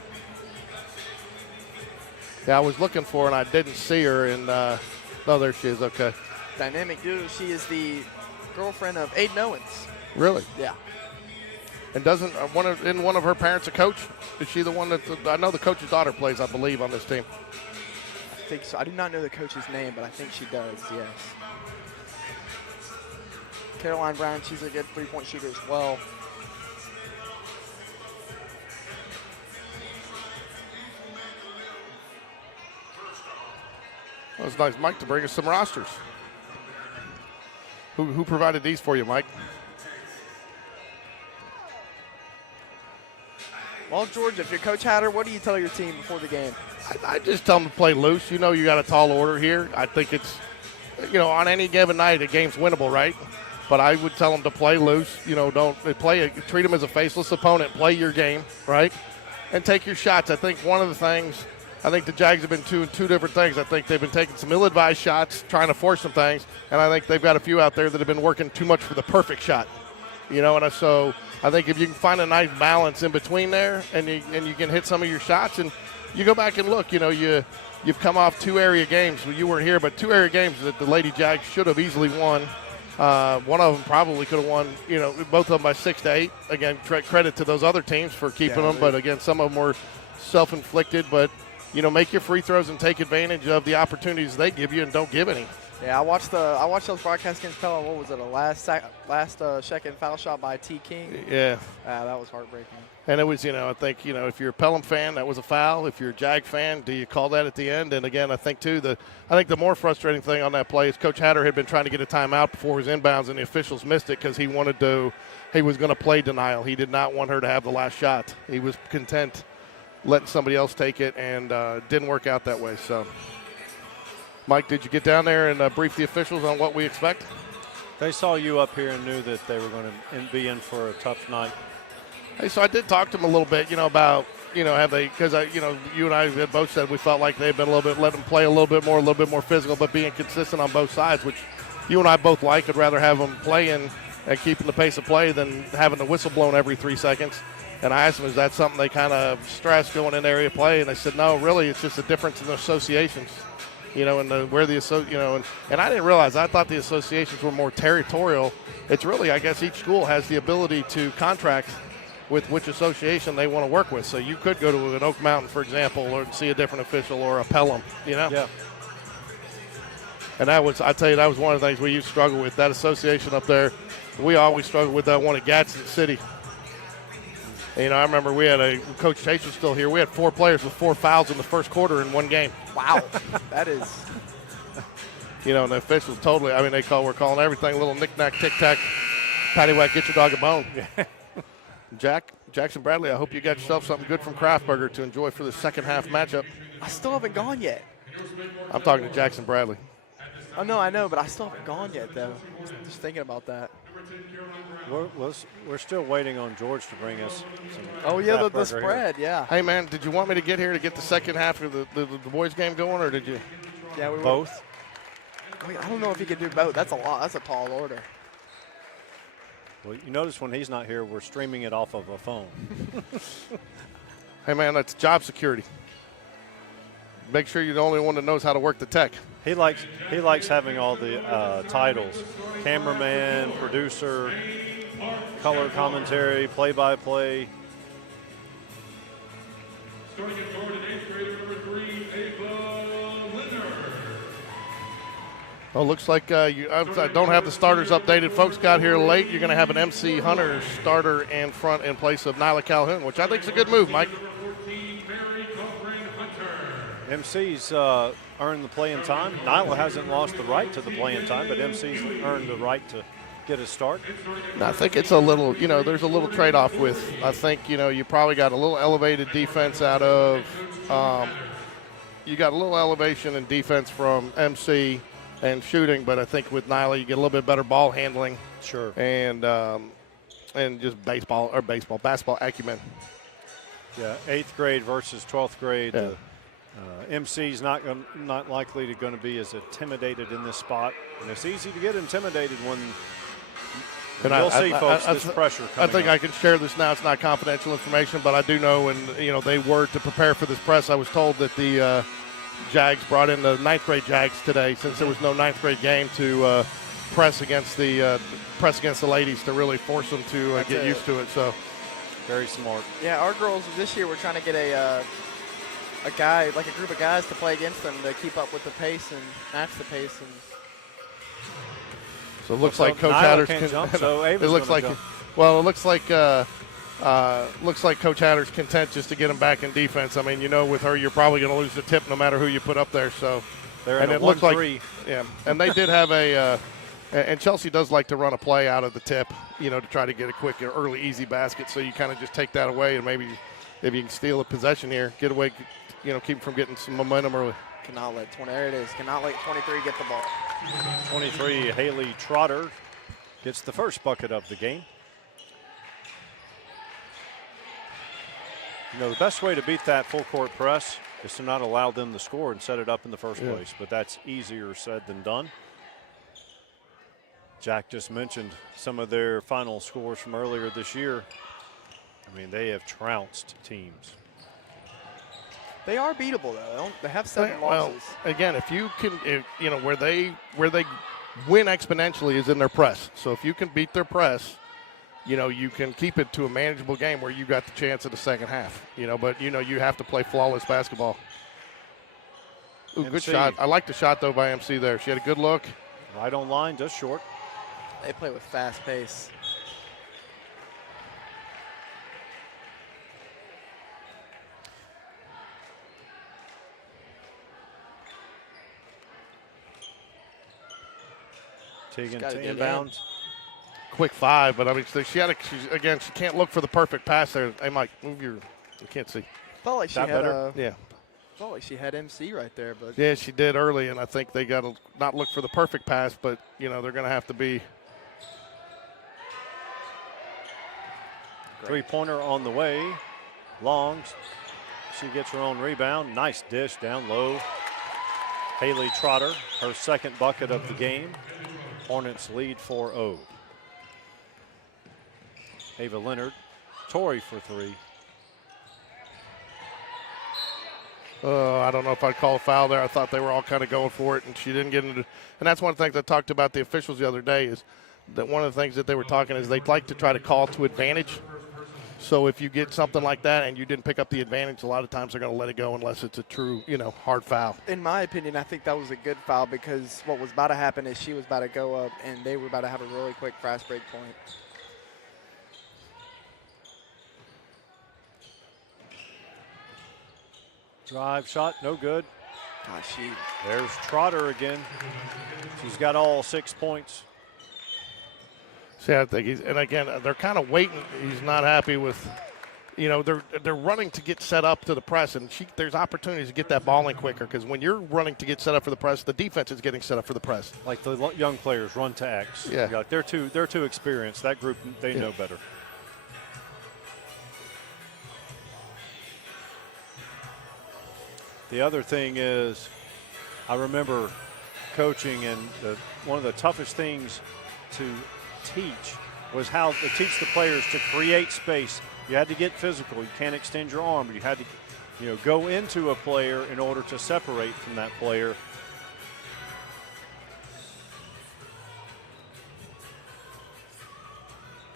Yeah, I was looking for her, and I didn't see her. And oh, there she is. Okay. Dynamic dude. She is the girlfriend of Aiden Owens. Really? Yeah. And doesn't isn't one of her parents a coach? Is she the one that I know the coach's daughter plays, I believe, on this team? I think so. I do not know the coach's name, but I think she does, yes. Caroline Brown, she's a good three-point shooter as well. Well, it's nice, Mike, to bring us some rosters. Who provided these for you, Mike? Well, George, if you're Coach Hatter, what do you tell your team before the game? I just tell them to play loose. You know you got a tall order here. I think it's, on any given night, a game's winnable, right? But I would tell them to play loose. Don't treat them as a faceless opponent. Play your game, right? And take your shots. I think one of the things, the Jags have been two different things. I think they've been taking some ill-advised shots, trying to force some things, and I think they've got a few out there that have been working too much for the perfect shot. You know, and so I think if you can find a nice balance in between there, and you can hit some of your shots, and you go back and look, you know, you've come off 2 area games. Well, you weren't here, but 2 area games that the Lady Jags should have easily won. One of them probably could have won, you know, both of them by 6 to 8. Again, credit to those other teams for keeping them, but again, some of them were self-inflicted. But, you know, make your free throws and take advantage of the opportunities they give you, and don't give any. Yeah, I watched those broadcasts against Pelham. What was it? A last second foul shot by T. King. Yeah. That was heartbreaking. And it was, you know, I think, you know, if you're a Pelham fan, that was a foul. If you're a Jag fan, do you call that at the end? And again, I think too, the more frustrating thing on that play is Coach Hatter had been trying to get a timeout before his inbounds, and the officials missed it because he was going to play denial. He did not want her to have the last shot. He was content letting somebody else take it, and didn't work out that way. So, Mike, did you get down there and brief the officials on what we expect? They saw you up here and knew that they were going to be in for a tough night. Hey, so I did talk to them a little bit, you know, about, you know, because you and I had both said we felt like they've been a little bit, let them play a little bit more physical, but being consistent on both sides, which you and I both like. I'd rather have them playing and keeping the pace of play than having the whistle blown every 3 seconds. And I asked them, is that something they kind of stress going in area play? And they said, no, really, it's just a difference in the associations. You know, and and I didn't realize. I thought the associations were more territorial. It's really, I guess, each school has the ability to contract with which association they want to work with. So you could go to an Oak Mountain, for example, or see a different official, or a Pelham. You know. Yeah. And I tell you, that was one of the things we used to struggle with. That association up there, we always struggled with that one at Gadsden City. You know, I remember we had Coach Chase was still here. We had 4 players with 4 fouls in the first quarter in one game. Wow, that is. You know, and the officials totally. I mean, we're calling everything a little knick-knack, tic-tac, paddywhack, get your dog a bone. Jackson Bradley, I hope you got yourself something good from Kraft Burger to enjoy for the second half matchup. I still haven't gone yet. I'm talking to Jackson Bradley. Oh no, I know, but I still haven't gone yet though. Just thinking about that. We're still waiting on George to bring us some. Oh yeah, the burger spread, here. yeah. Hey man, did you want me to get here to get the second half of the boys game going, or did you? Yeah, we were. Both. I don't know if he can do both. That's a lot. That's a tall order. Well, you notice when he's not here, we're streaming it off of a phone. Hey man, that's job security. Make sure you're the only one that knows how to work the tech. He likes having all the titles: cameraman, producer, color commentary, play-by-play. Starting at guard in 8th grade, number 3, Ava Linder. Oh, looks like I don't have the starters updated. Folks got here late. You're going to have an MC Hunter starter in front in place of Nyla Calhoun, which I think is a good move, Mike. MC's earned the playing time. Nyla hasn't lost the right to the playing time, but MC's earned the right to get a start. I think it's a little, you know, there's a little trade-off with, I think, you know, you probably got a little elevated defense out of, you got a little elevation in defense from MC and shooting, but I think with Nyla you get a little bit better ball handling. Sure. And just basketball acumen. Yeah, 8th grade versus 12th grade. Yeah. MC's not likely to going to be as intimidated in this spot, and it's easy to get intimidated when you'll see, folks, this pressure coming I think up. I can share this now. It's not confidential information, but I do know, and you know, they were to prepare for this press. I was told that the Jags brought in the 9th grade Jags today, since there was no 9th grade game, to press against the ladies to really force them to get used to it. So very smart. Yeah, our girls this year were trying to get a group of guys to play against them to keep up with the pace and match the pace. And so it looks like Coach Nyla Hatters can't can jump, so Ava's it looks gonna like jump. well, it looks like Coach Hatter's content just to get him back in defense. I mean, you know, with her, you're probably going to lose the tip no matter who you put up there. So They're and in it a looked 1-3. like, yeah, and they did have and Chelsea does like to run a play out of the tip, you know, to try to get a quick, early, easy basket. So you kind of just take that away, and maybe if you can steal a possession here, get away, you know, keep them from getting some momentum early. cannot let 20. There it is. Cannot let 23 get the ball. 23, Haley Trotter gets the first bucket of the game. You know, the best way to beat that full court press is to not allow them to score and set it up in the first place, but that's easier said than done. Jack just mentioned some of their final scores from earlier this year. I mean, they have trounced teams. They are beatable though. They have 7 losses. Well, again, if you can, you know, where they win exponentially is in their press. So if you can beat their press, you know, you can keep it to a manageable game where you got the chance of the second half. You know, but you know you have to play flawless basketball. Ooh, good shot. I like the shot though by MC there. She had a good look. Right on line, just short. They play with fast pace. Tegan gotta to get inbound. Quick 5, but I mean, she can't look for the perfect pass there. Hey, Mike, move your. You can't see. Felt like she That had better? Yeah. Felt like she had MC right there, but Yeah, she did early, and I think they got to not look for the perfect pass, but you know they're going to have to be. Three-pointer on the way. Long. She gets her own rebound. Nice dish down low. Haley Trotter, her second bucket of the game. Hornets lead 4-0. Ava Leonard. Torrey for 3. I don't know if I'd call a foul there. I thought they were all kind of going for it, and she didn't get into. And that's one of the things I talked about the officials the other day is that one of the things that they were talking is they'd like to try to call to advantage. So if you get something like that and you didn't pick up the advantage, a lot of times they're going to let it go unless it's a true, you know, hard foul. in my opinion, I think that was a good foul because what was about to happen is she was about to go up and they were about to have a really quick fast break point. Drive shot, no good. Gosh, There's Trotter again. She's got all 6 points. See, I think and again, they're kind of waiting. He's not happy with, you know, they're running to get set up to the press, and there's opportunities to get that ball in quicker because when you're running to get set up for the press, the defense is getting set up for the press. Like the young players run to X. Yeah. Like they're too experienced. That group, they know better. The other thing is, I remember coaching, and one of the toughest things to teach was how to teach the players to create space. You had to get physical. You can't extend your arm. You had to, you know, go into a player in order to separate from that player.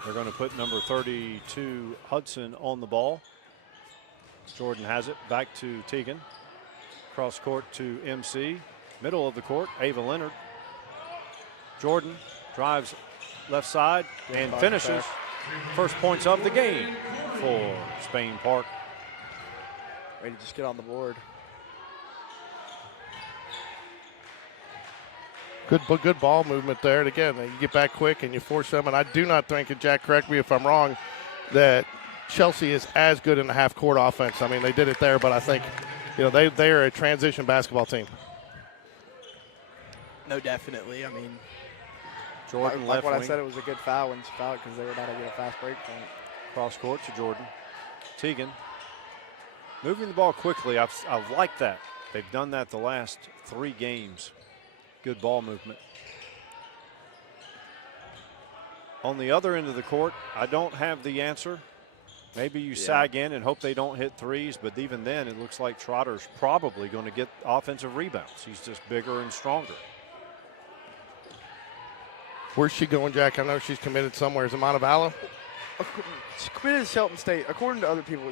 They're going to put number 32, Hudson, on the ball. Jordan has it. Back to Tegan. Cross court to MC. Middle of the court, Ava Leonard. Jordan drives left side and finishes. First points of the game for Spain Park. ready to just get on the board. Good ball movement there. And again, you get back quick and you force them. And I do not think, and Jack, correct me if I'm wrong, that Chelsea is as good in the half-court offense. I mean, they did it there, but I think, you know, they are a transition basketball team. No, definitely. I mean, Jordan like left what I wing. said, it was a good foul when she fouled because they were about to get a fast break point. Cross court to Jordan. Tegan moving the ball quickly. I like that. They've done that the last 3 games. Good ball movement. On the other end of the court, I don't have the answer. Maybe you sag in and hope they don't hit threes, but even then it looks like Trotter's probably going to get offensive rebounds. He's just bigger and stronger. Where's she going, Jack? I know she's committed somewhere. Is it Montevallo? She committed to Shelton State. According to other people,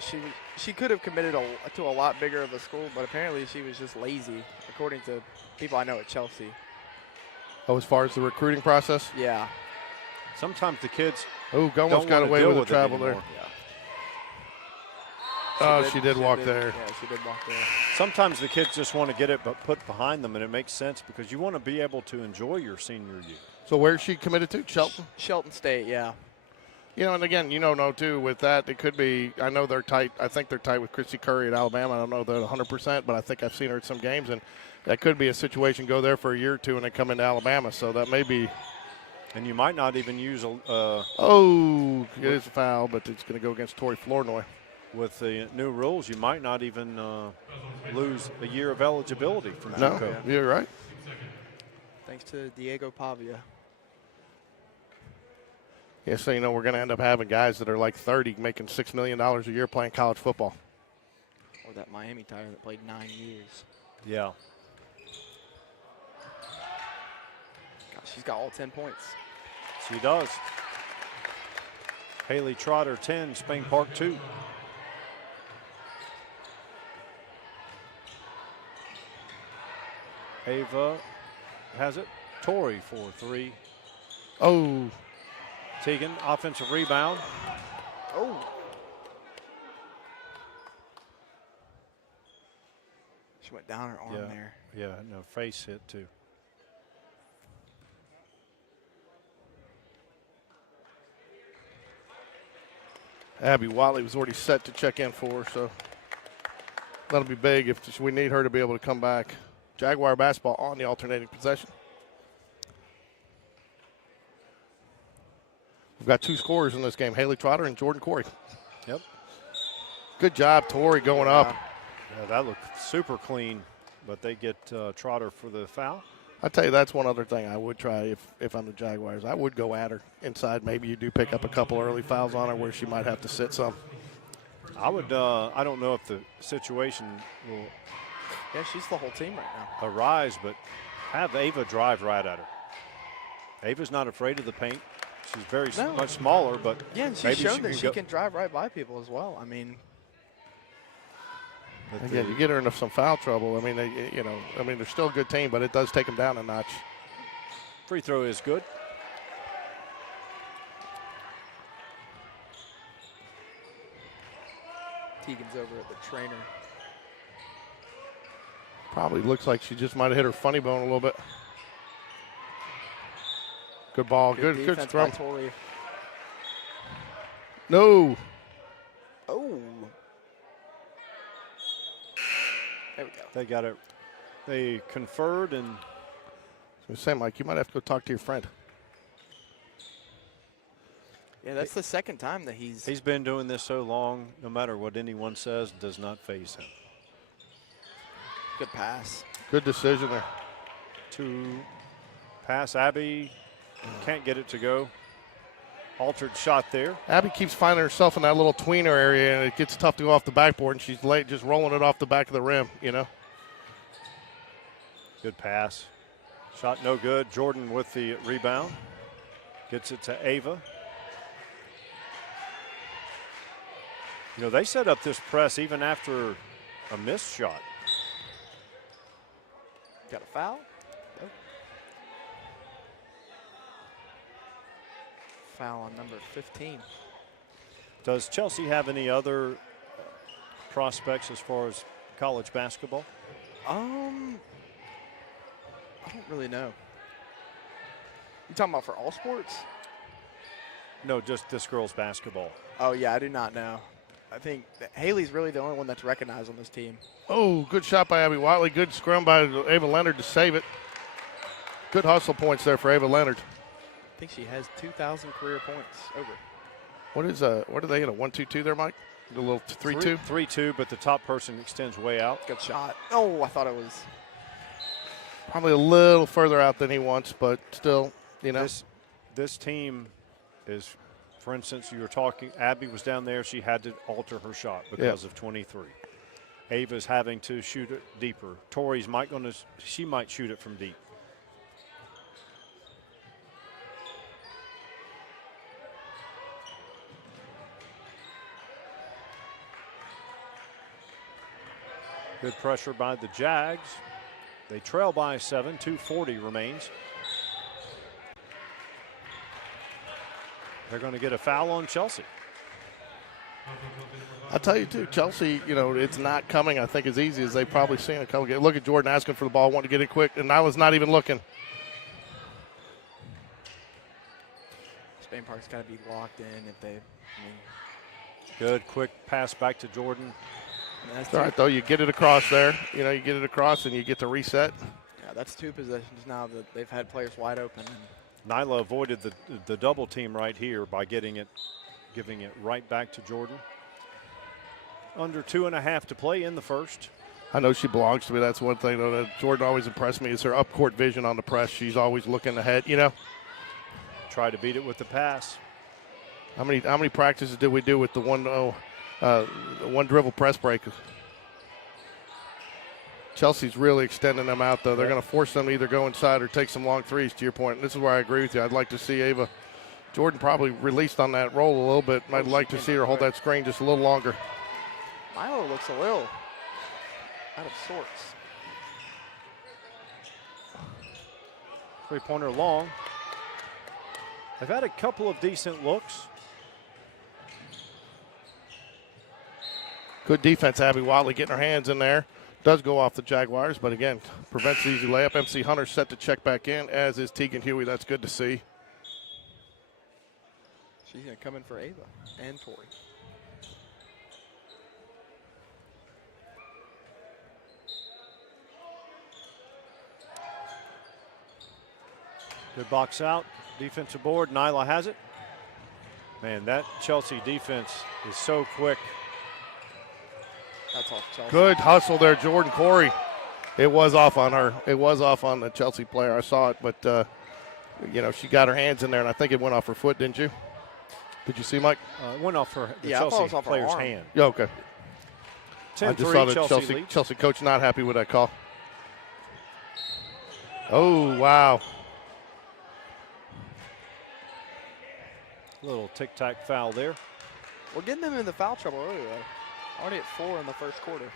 she could have committed to a lot bigger of a school, but apparently she was just lazy, according to people I know at Chelsea. Oh, as far as the recruiting process? Yeah. Sometimes the kids Oh, don't almost got wanna away deal with the with it travel there. anymore. Oh, she did walk there. Yeah, she did walk there. Sometimes the kids just want to get it but put behind them, and it makes sense because you want to be able to enjoy your senior year. So where's she committed to? Shelton? Shelton State, yeah. You know, and again, you don't know, too, with that, it could be, I know they're tight. I think they're tight with Christy Curry at Alabama. I don't know that 100%, but I think I've seen her at some games, and that could be a situation, go there for a year or two and then come into Alabama. So that may be. And you might not even use Oh, it is a foul, but it's going to go against Tori Flournoy. with the new rules, you might not even lose a year of eligibility from No, JUCO. you're right. Thanks to Diego Pavia. Yeah, so, you know, we're going to end up having guys that are like 30 making $6 million a year playing college football. Or that Miami Tiger that played 9 years. Yeah. God, she's got all 10 points. She does. Haley Trotter 10, Spain Park 2. Ava has it. Tori for 3. Oh. Tegan, offensive rebound. Oh. She went down her arm there. Yeah, no, face hit too. Abby Watley was already set to check in for her, so that'll be big if we need her to be able to come back. Jaguar basketball on the alternating possession. We've got 2 scorers in this game, Haley Trotter and Jordan Corey. Yep. Good job, Tori, going up. Yeah, that looked super clean, but they get Trotter for the foul. I tell you, that's one other thing I would try if I'm the Jaguars. I would go at her inside. Maybe you do pick up a couple early fouls on her where she might have to sit some. I would. I don't know if the situation will Yeah, she's the whole team right now. arise, but have Ava drive right at her. Ava's not afraid of the paint. She's very much smaller, but yeah, and she's maybe shown that she go. can drive right by people as well. I mean, Again, you get her into some foul trouble. I mean, they're still a good team, but it does take them down a notch. Free throw is good. Tegan's over at the trainer. Probably looks like she just might have hit her funny bone a little bit. Good ball. Good defense scrum. by Tori. No. Oh. There we go. They got it. They conferred and. So Sam, Mike, you might have to go talk to your friend. Yeah, that's the second time that He's been doing this so long, no matter what anyone says, does not faze him. Good pass. Good decision there. To pass, Abby can't get it to go. Altered shot there. Abby keeps finding herself in that little tweener area, and it gets tough to go off the backboard, and she's late just rolling it off the back of the rim, you know. Good pass. Shot no good. Jordan with the rebound. Gets it to Ava. You know, they set up this press even after a missed shot. Got a foul? Nope. Foul on number 15. Does Chelsea have any other prospects as far as college basketball? I don't really know. You talking about for all sports? No, just this girl's basketball. Oh, yeah, I do not know. I think that Haley's really the only one that's recognized on this team. Oh, good shot by Abby Watley. Good scrum by Ava Leonard to save it. Good hustle points there for Ava Leonard. I think she has 2,000 career points over. What are they in a 1-2-2 there, Mike? A little 3-2? 3-2, but the top person extends way out. Good shot. Oh, I thought it was. Probably a little further out than he wants, but still, you know. This team is, for instance, you were talking, Abby was down there. She had to alter her shot because of 23. Ava's having to shoot it deeper. Tori's she might shoot it from deep. Good pressure by the Jags. They trail by 7, 2:40 remains. They're going to get a foul on Chelsea. I'll tell you, too, Chelsea, you know, it's not coming, I think, as easy as they've probably seen a couple games. Look at Jordan asking for the ball, wanting to get it quick, and Nyla's not even looking. Spain Park's got to be locked in if they. Good quick pass back to Jordan. That's all right, though. You get it across there. You know, you get it across, and you get to reset. Yeah, that's 2 possessions now that they've had players wide open. Nyla avoided the double team right here by giving it right back to Jordan. Under 2.5 to play in the first. I know she belongs to me. That's one thing, though, that Jordan always impressed me is her up-court vision on the press. She's always looking ahead, you know. Try to beat it with the pass. How many practices did we do with the one dribble press break? Chelsea's really extending them out, though. They're going to force them to either go inside or take some long threes, to your point. And this is where I agree with you. I'd like to see Ava Jordan probably released on that roll a little bit. I'd like to see her hold that screen just a little longer. Milo looks a little out of sorts. Three-pointer long. They've had a couple of decent looks. Good defense, Abby Watley getting her hands in there. Does go off the Jaguars, but again, prevents the easy layup. MC Hunter set to check back in, as is Tegan Huey. That's good to see. She's going to come in for Ava and Tori. Good box out. Defensive board. Nyla has it. Man, that Chelsea defense is so quick. That's off Chelsea. Good hustle there, Jordan Corey. It was off on her. It was off on the Chelsea player. I saw it, but, she got her hands in there, and I think it went off her foot, didn't you? Did you see, Mike? It went off the I thought it Chelsea was off her player's arm. hand. Yeah, okay. I just saw 10-3 the Chelsea leads. Chelsea coach not happy with that call. Oh, wow. Little tic-tac foul there. We're getting them into foul trouble early, though. Already at 4 in the first quarter.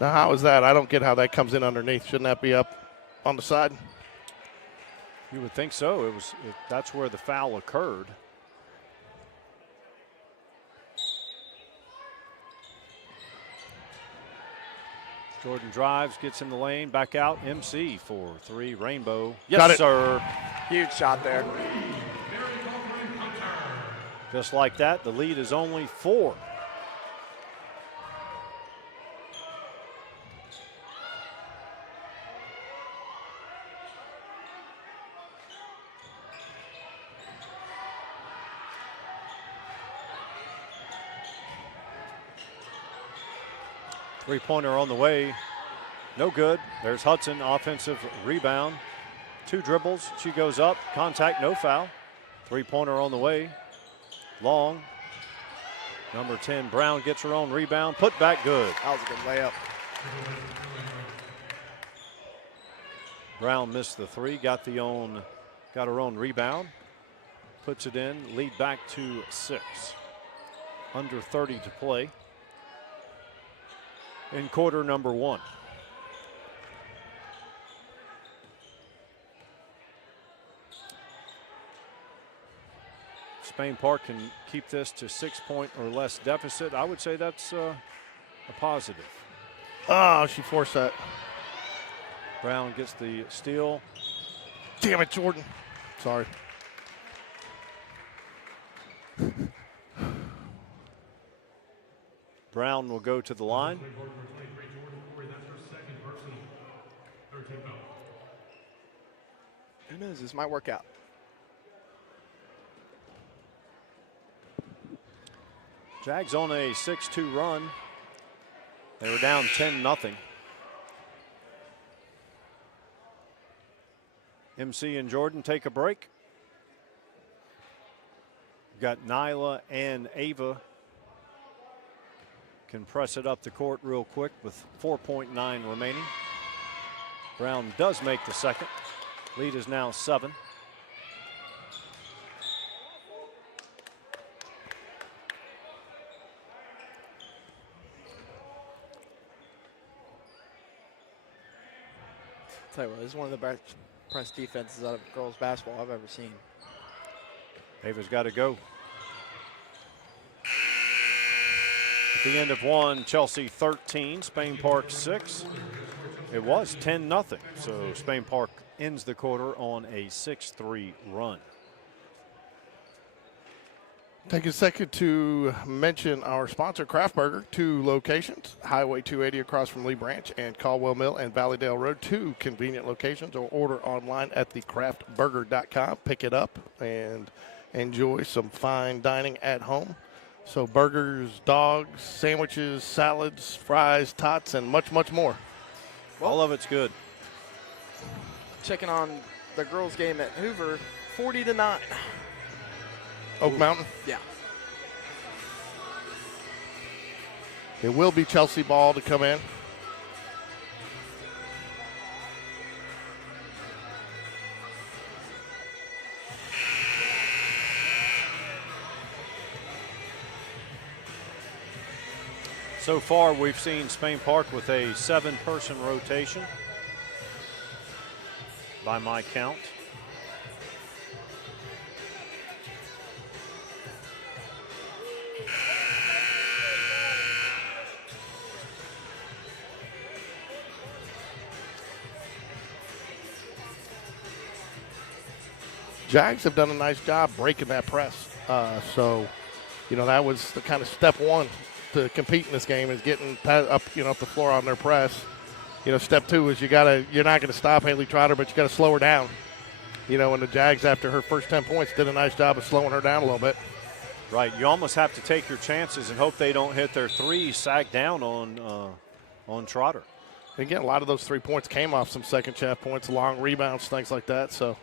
Now, how is that? I don't get how that comes in underneath. Shouldn't that be up on the side? You would think so. That's where the foul occurred. Jordan drives, gets in the lane, back out. MC for three, Rainbow. Yes, Got it. sir. Huge shot there. Just like that, the lead is only 4. Three-pointer on the way. No good. There's Hudson, offensive rebound. 2 dribbles. She goes up. Contact, no foul. Three-pointer on the way. Long. Number 10, Brown gets her own rebound. Put back good. That was a good layup. Brown missed the 3. Got her own rebound. Puts it in. Lead back to 6. Under 30 to play in quarter number 1. Spain Park can keep this to 6-point or less deficit. I would say that's a positive. Oh, she forced that. Brown gets the steal. Damn it, Jordan. Sorry. Brown will go to the line. Who knows? This might work out. Jags on a 6-2 run. They were down 10-0. MC and Jordan take a break. We've got Nyla and Ava. Can press it up the court real quick with 4.9 remaining. Brown does make the second. Lead is now 7. Tell you what, this is one of the best press defenses out of girls basketball I've ever seen. Ava's got to go. At the end of 1, Chelsea 13, Spain Park 6. It was 10-0, so Spain Park ends the quarter on a 6-3 run. Take a second to mention our sponsor, Kraft Burger. 2 locations, Highway 280 across from Lee Branch and Caldwell Mill and Valleydale Road. 2 convenient locations, or order online at thecraftburger.com. Pick it up and enjoy some fine dining at home. So burgers, dogs, sandwiches, salads, fries, tots, and much, much more. All of it's good. Checking on the girls' game at Hoover, 40-9. Oak Mountain. Yeah. It will be Chelsea ball to come in. So far, we've seen Spain Park with a 7-person rotation by my count. Jags have done a nice job breaking that press. So, that was the kind of step one to compete in this game is getting up, up the floor on their press. Step two is you're not going to stop Haley Trotter, but you got to slow her down. And the Jags, after her first 10 points, did a nice job of slowing her down a little bit. Right, you almost have to take your chances and hope they don't hit their three, sag down on Trotter. Again, a lot of those 3 points came off some second half points, long rebounds, things like that. So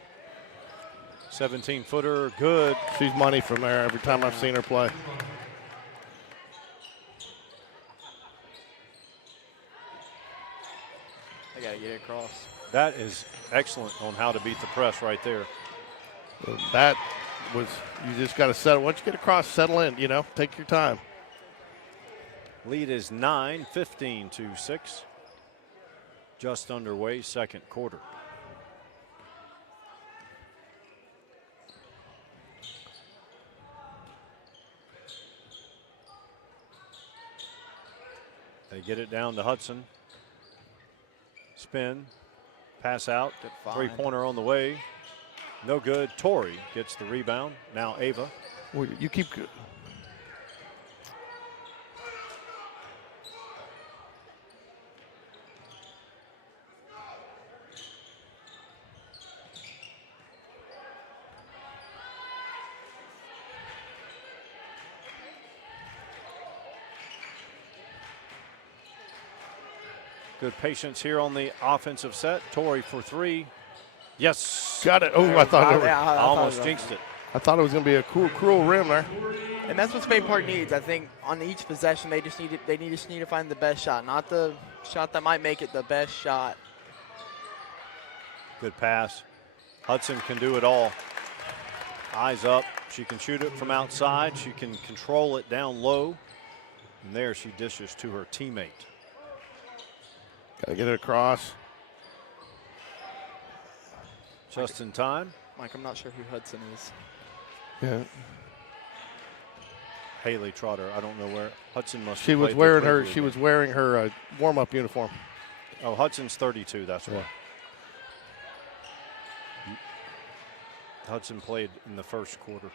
17-footer, good. She's money from there every time I've seen her play. They got to get it across. That is excellent on how to beat the press right there. That was, you just got to settle. Once you get across, settle in, take your time. Lead is 9, 15-6. Just underway, second quarter. They get it down to Hudson. Spin, pass out, three-pointer on the way. No good. Tori gets the rebound. Now Ava. Well, you keep good. Good patience here on the offensive set. Tori for three. Yes. Got it. Oh, I thought I almost jinxed it. I thought it was going to be a cruel rim there. And that's what Spain Park needs. I think on each possession, they just need to find the best shot, not the shot that might make it, the best shot. Good pass. Hudson can do it all. Eyes up. She can shoot it from outside. She can control it down low. And there she dishes to her teammate. Got to get it across. Just in time. Mike, I'm not sure who Hudson is. Yeah. Haley Trotter. I don't know where. Hudson must. She was wearing her. She was wearing her warm-up uniform. Oh, Hudson's 32. That's right. Hudson played in the first quarter.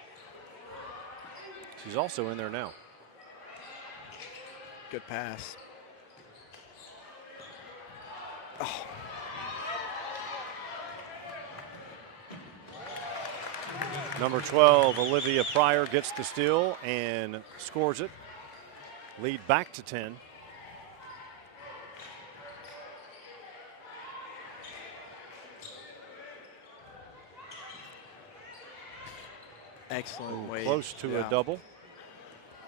She's also in there now. Good pass. Oh. Number 12, Olivia Pryor gets the steal and scores it. Lead back to 10. Excellent way. Close to a double.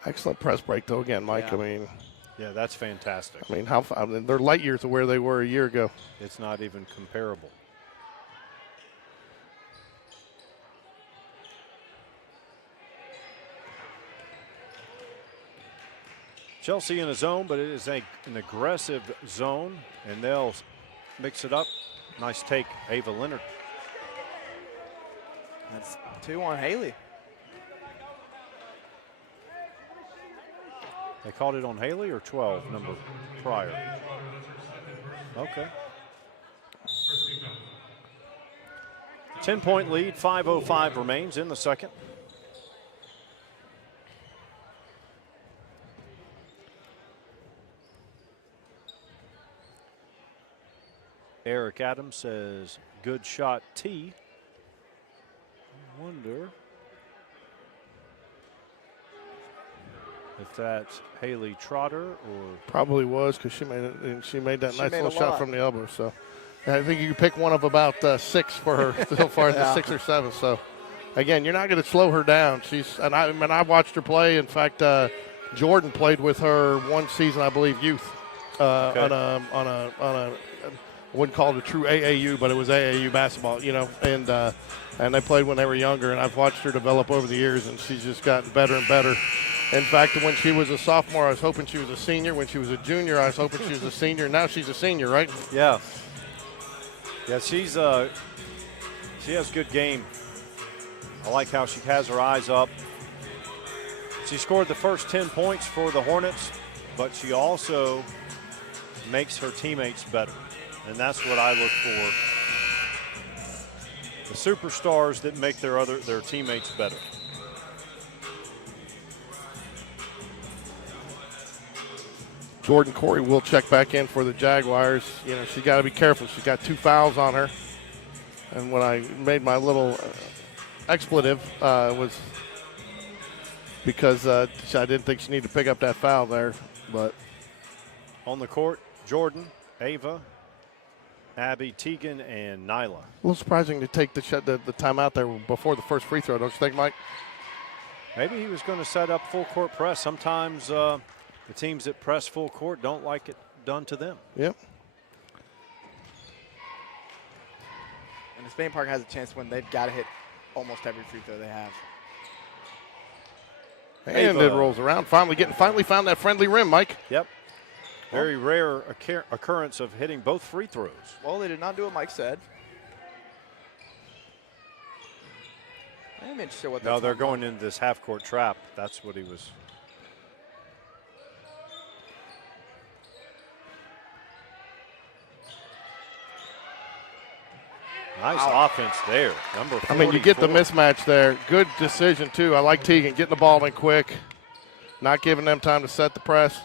Excellent press break, though, again, Mike. Yeah. I mean. Yeah, that's fantastic. I mean, they're light years of where they were a year ago. It's not even comparable. Chelsea in a zone, but it is an aggressive zone, and they'll mix it up. Nice take, Ava Leonard. That's 2 on Haley. They called it on Haley or 12, number Pryor? Okay. 10-point lead, 5:05 remains in the second. Eric Adams says, good shot, T. I wonder if that's Haley Trotter or probably was because she made it, and she made that nice little shot from the elbow. So I think you can pick one of about 6 for her so far, Yeah. 6 or 7. So, again, you're not going to slow her down. I watched her play. In fact, Jordan played with her one season, I believe, youth on a I wouldn't call it a true AAU, but it was AAU basketball, and they played when they were younger. And I've watched her develop over the years, and she's just gotten better and better. In fact, when she was a sophomore, I was hoping she was a senior. When she was a junior, I was hoping she was a senior. Now she's a senior, right? Yeah. Yeah, she has good game. I like how she has her eyes up. She scored the first 10 points for the Hornets, but she also makes her teammates better. And that's what I look for. The superstars that make their teammates better. Jordan Corey will check back in for the Jaguars. She's got to be careful. She's got 2 fouls on her. And when I made my little expletive was because I didn't think she needed to pick up that foul there. But on the court, Jordan, Ava, Abby, Tegan, and Nyla. A little surprising to take the timeout there before the first free throw, don't you think, Mike? Maybe he was going to set up full court press. Sometimes the teams that press full court don't like it done to them. Yep. And if Spain Park has a chance to win, they've got to hit almost every free throw they have. And it rolls around. Finally found that friendly rim, Mike. Yep. Very rare occurrence of hitting both free throws. Well, they did not do what Mike said. I'm interested what No, they're going into this half-court trap. That's what he was. Nice offense there. Number 44. I mean, you get the mismatch there. Good decision, too. I like Tegan getting the ball in quick, not giving them time to set the press.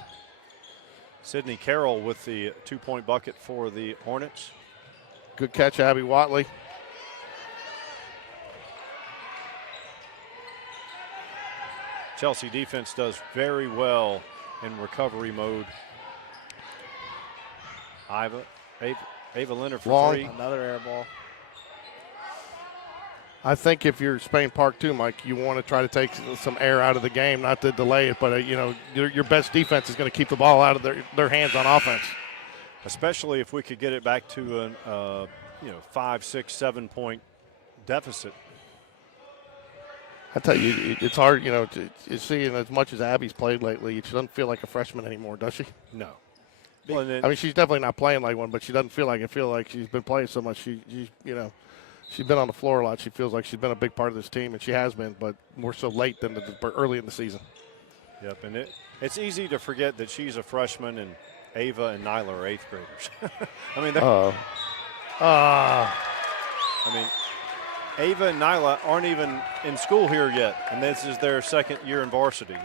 Sydney Carroll with the 2-point bucket for the Hornets. Good catch, Abby Watley. Chelsea defense does very well in recovery mode. Ava Leonard for 3. Another air ball. I think if you're Spain Park too, Mike, you want to try to take some air out of the game, not to delay it, but your best defense is going to keep the ball out of their hands on offense. Especially if we could get it back to a 5, 6, 7 point deficit. I tell you, it's hard, to see, and as much as Abby's played lately, she doesn't feel like a freshman anymore, does she? No. Well, I mean, she's definitely not playing like one, but she doesn't feel like it. Feel like she's been playing so much. She's been on the floor a lot. She feels like she's been a big part of this team, and she has been, but more so late than early in the season. Yep, and it's easy to forget that she's a freshman and Ava and Nyla are 8th graders. I mean, Ava and Nyla aren't even in school here yet, and this is their 2nd year in varsity.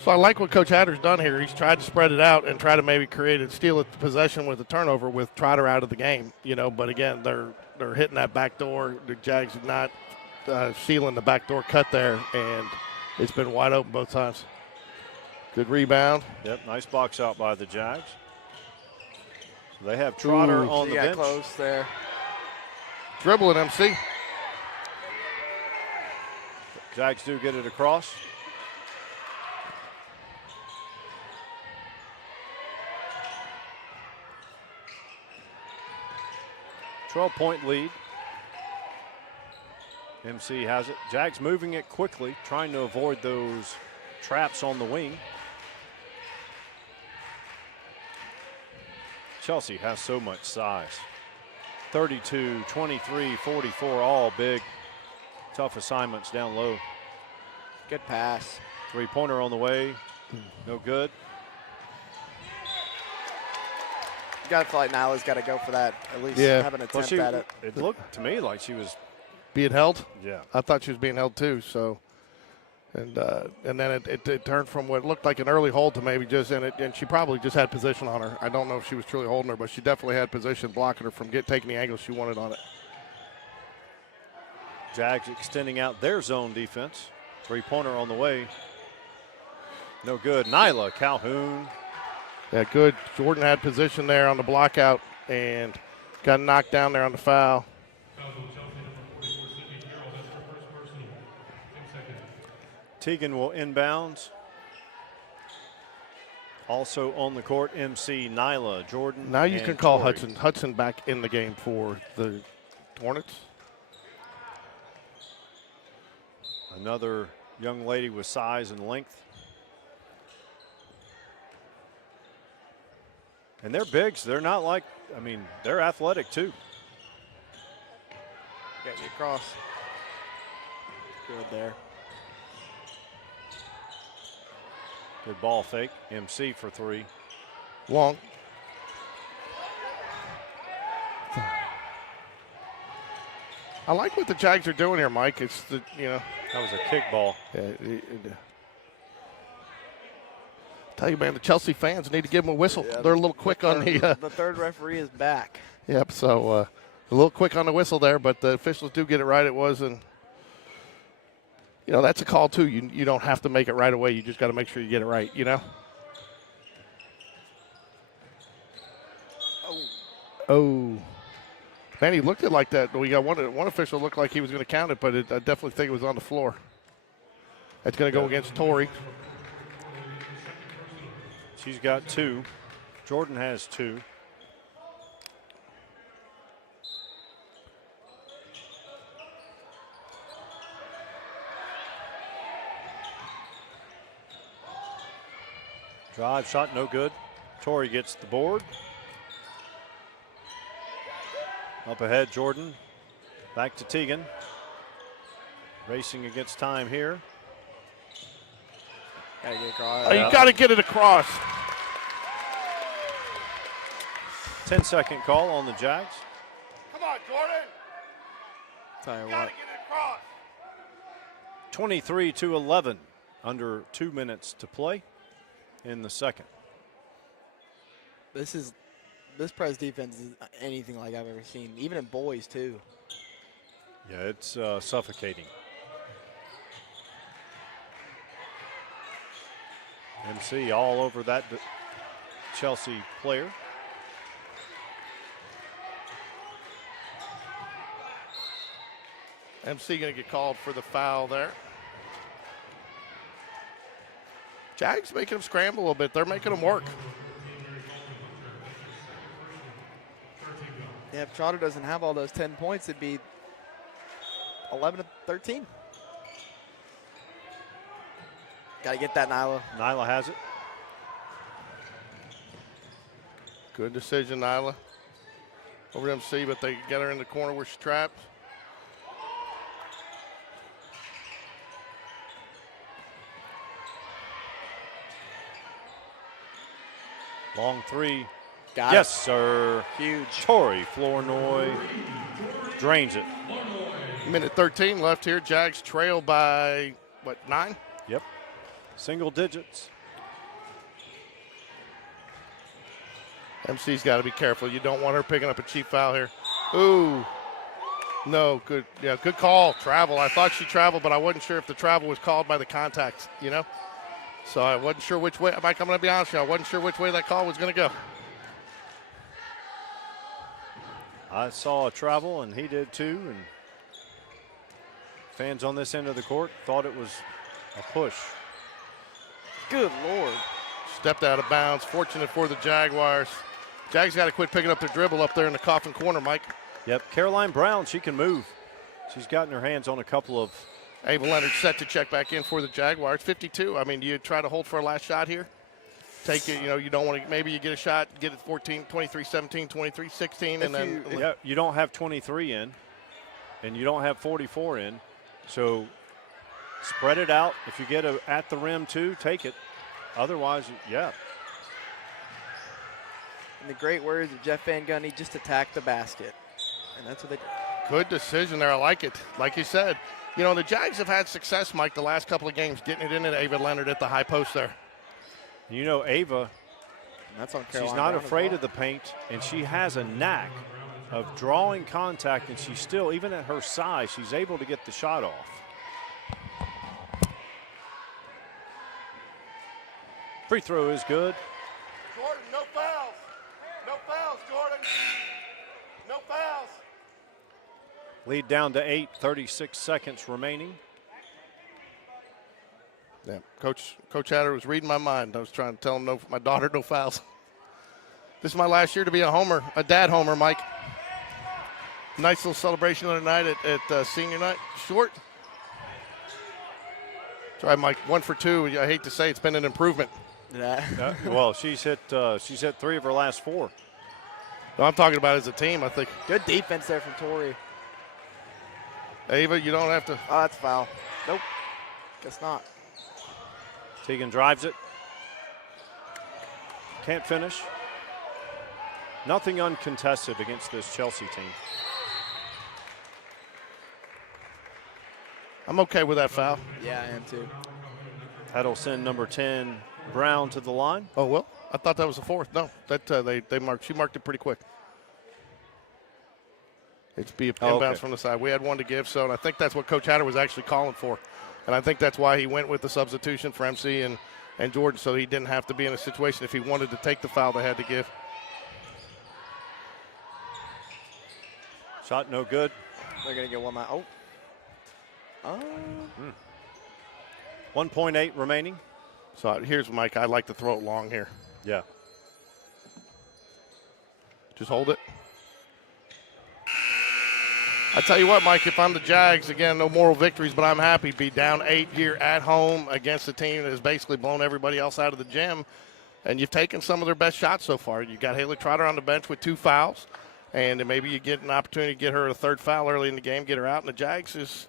So I like what Coach Hatter's done here. He's tried to spread it out and try to maybe steal a possession with a turnover with Trotter out of the game. But again, they're hitting that back door. The Jags are not sealing the back door cut there, and it's been wide open both times. Good rebound. Yep, nice box out by the Jags. So they have Trotter on the bench. Close there. Dribbling, MC. Jags do get it across. .12-point lead. MC has it. Jags moving it quickly, trying to avoid those traps on the wing. Chelsea has so much size. 32, 23, 44, all big, tough assignments down low. Good pass. 3-pointer on the way. No good. You got to feel like Nyla's got to go for that, at least have an attempt at it. It looked to me like she was being held. Yeah. I thought she was being held too. So, and then it turned from what looked like an early hold to maybe and she probably just had position on her. I don't know if she was truly holding her, but she definitely had position blocking her from taking the angle she wanted on it. Jags extending out their zone defense. 3-pointer on the way. No good. Nyla Calhoun. Yeah, good. Jordan had position there on the block out, and Got knocked down there on the foul. Teagan will inbounds. Also on the court, MC, Nyla, Jordan. Now you and can call Tori. Hudson back in the game for the Hornets. Another young lady with size and length. And they're bigs. They're not like, I mean, they're athletic too. Got you across. Good there. Good ball fake. MC for three. Long. I like what the Jags are doing here, Mike. It's the, you know. That was a kick ball. Yeah, tell you, man, the Chelsea fans need to give them a whistle. Yeah, They're a little quick on the. The third referee is back. Yep. So a little quick on the whistle there, but the officials do get it right. It was, and you know that's a call too. You don't have to make it right away. You just got to make sure you get it right. You know. Oh. Man, he looked at it like that. We got one official looked like he was going to count it, but I definitely think it was on the floor. That's going to go against Tori. She's got two. Jordan has two. Drive shot, no good. Tori gets the board. Up ahead, Jordan. Back to Teagan. Racing against time here. Gotta get across. Oh, you got to get it across. 10-second call on the Jags. Come on, Jordan. Tell you Got what. to get it across. 23-11. Under 2 minutes to play in the second. This Prez defense is anything like I've ever seen, even in boys too. Yeah, it's suffocating. MC all over that Chelsea player. MC going to get called for the foul there. Jags making them scramble a little bit. They're making them work. Yeah, if Trotter doesn't have all those 10 points, it'd be 11-13. Gotta get that, Nyla. Nyla has it. Good decision, Nyla. Over to MC, but they get her in the corner where she's trapped. Long three. Got Yes, sir. Huge. Tori Flournoy drains it. Minute 13 left here. Jags trail by, what, 9? Yep. Single digits. MC's got to be careful. You don't want her picking up a cheap foul here. Ooh. No, good. Yeah, good call. Travel. I thought she traveled, but I wasn't sure if the travel was called by the contact, you know? So I wasn't sure which way. Mike, I'm going to be honest with you. I wasn't sure which way that call was going to go. I saw a travel, and he did too. And fans on this end of the court thought it was a push. Good Lord. Stepped out of bounds. Fortunate for the Jaguars. Jags got to quit picking up their dribble up there in the coffin corner, Mike. Yep, Caroline Brown, she can move. She's gotten her hands on a couple of. Ava Leonard set to check back in for the Jaguars. 52. I mean, do you try to hold for a last shot here? Take it, you know, you don't want to, maybe you get a shot, get it 14, 23, 17, 23, 16, and then. Yeah, you don't have 23 in, and you don't have 44 in. So spread it out. If you get at the rim too, take it. Otherwise, yeah. In the great words of Jeff Van Gundy, just attack the basket. And that's what they did. Good decision there. I like it. Like you said, you know, the Jags have had success, Mike, the last couple of games, getting it into Ava Leonard at the high post there. You know, Ava, And that's on she's Caroline not Brown as afraid well. of the paint, and she has a knack of drawing contact, and she's still, even at her size, she's able to get the shot off. Free throw is good. Jordan, no fouls. No fouls, Jordan. No fouls. Lead down to 8, 36 seconds remaining. Yeah, Coach Hatter was reading my mind. I was trying to tell him my daughter no fouls. This is my last year to be a homer, a dad homer, Mike. Nice little celebration the other night at senior night. Short. Try Mike, 1 for 2. I hate to say it's been an improvement. Well, she's hit 3 of her last 4. No, I'm talking about as a team, I think. Good defense there from Tori. Ava, you don't have to. Oh, that's foul. Nope. Guess not. Tegan drives it. Can't finish. Nothing uncontested against this Chelsea team. I'm okay with that foul. Yeah, I am too. That'll send number 10, Brown, to the line. Oh, well, I thought that was the 4th. No, that she marked it pretty quick. It's be inbounds from the side. We had 1 to give, so and I think that's what Coach Hatter was actually calling for. And I think that's why he went with the substitution for MC and Jordan, so he didn't have to be in a situation if he wanted to take the foul they had to give. Shot no good. They're going to get 1 out. Oh. 1.8 remaining. So here's Mike. I like to throw it long here. Yeah. Just hold it. I tell you what, Mike, if I'm the Jags, again, no moral victories, but I'm happy to be down 8 here at home against a team that has basically blown everybody else out of the gym. And you've taken some of their best shots so far. You got Haley Trotter on the bench with 2 fouls. And then maybe you get an opportunity to get her a 3rd foul early in the game, get her out. And the Jags is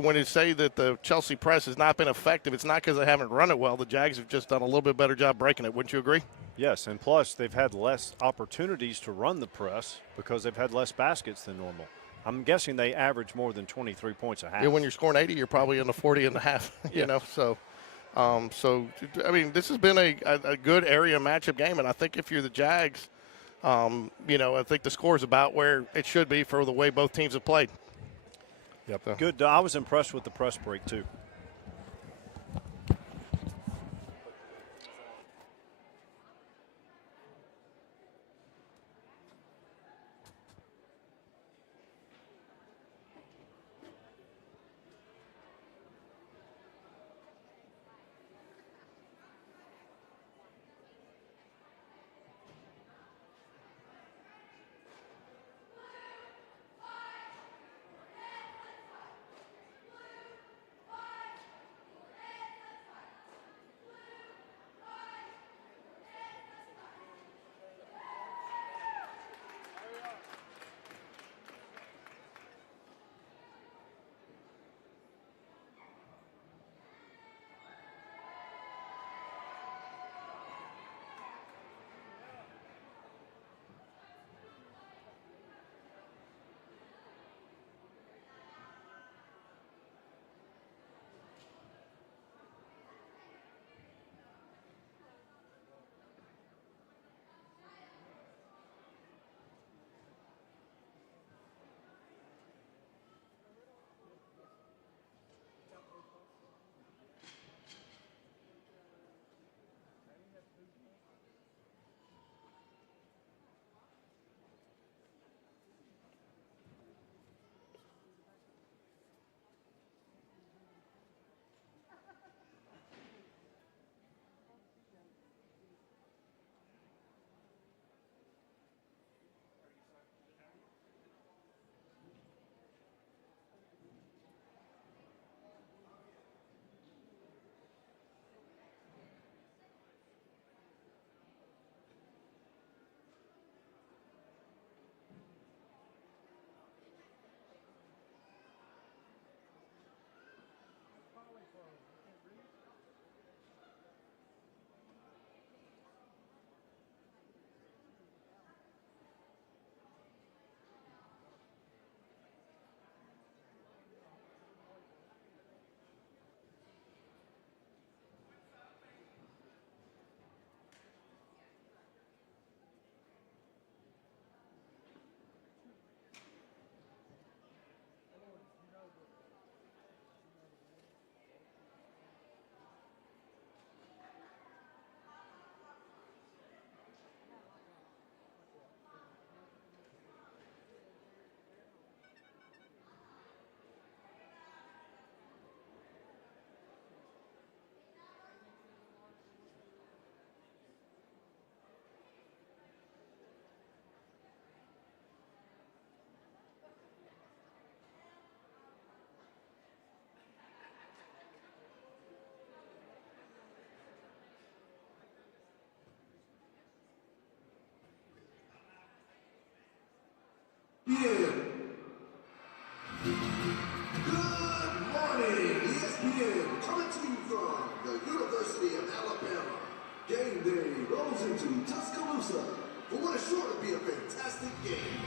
when you say that the Chelsea press has not been effective, it's not because they haven't run it well. The Jags have just done a little bit better job breaking it. Wouldn't you agree? Yes, and plus they've had less opportunities to run the press because they've had less baskets than normal. I'm guessing they average more than 23 points a half. Yeah, when you're scoring 80, you're probably in the 40 and a half, you know. So, I mean, this has been a good area matchup game, and I think if you're the Jags, I think the score is about where it should be for the way both teams have played. Yep. So. Good. I was impressed with the press break, too. ESPN. Good morning, ESPN. Coming to you from the University of Alabama. Game day rolls into Tuscaloosa for what is sure to be a fantastic game.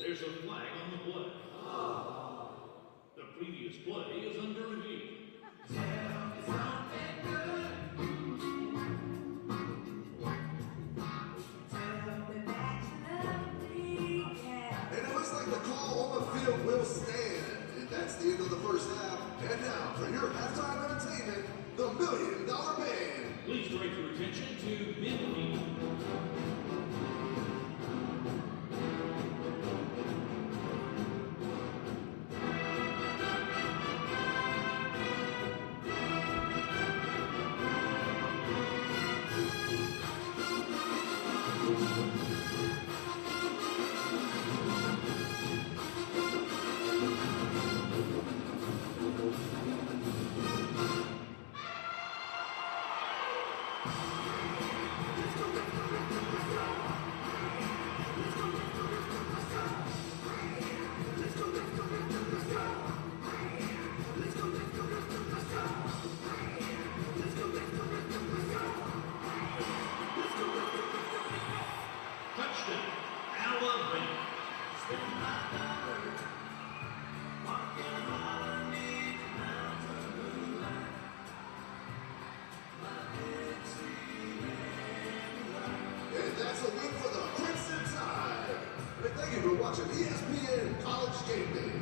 There's a flag on the play. The previous play is under review. And it looks like the call on the field will stand. And that's the end of the first half. And now for your halftime entertainment, the $1 Million Band. Please direct your attention to midfield. Touchdown, Alabama. And that's a win for the Crimson Tide. And thank you for watching ESPN College Game Day.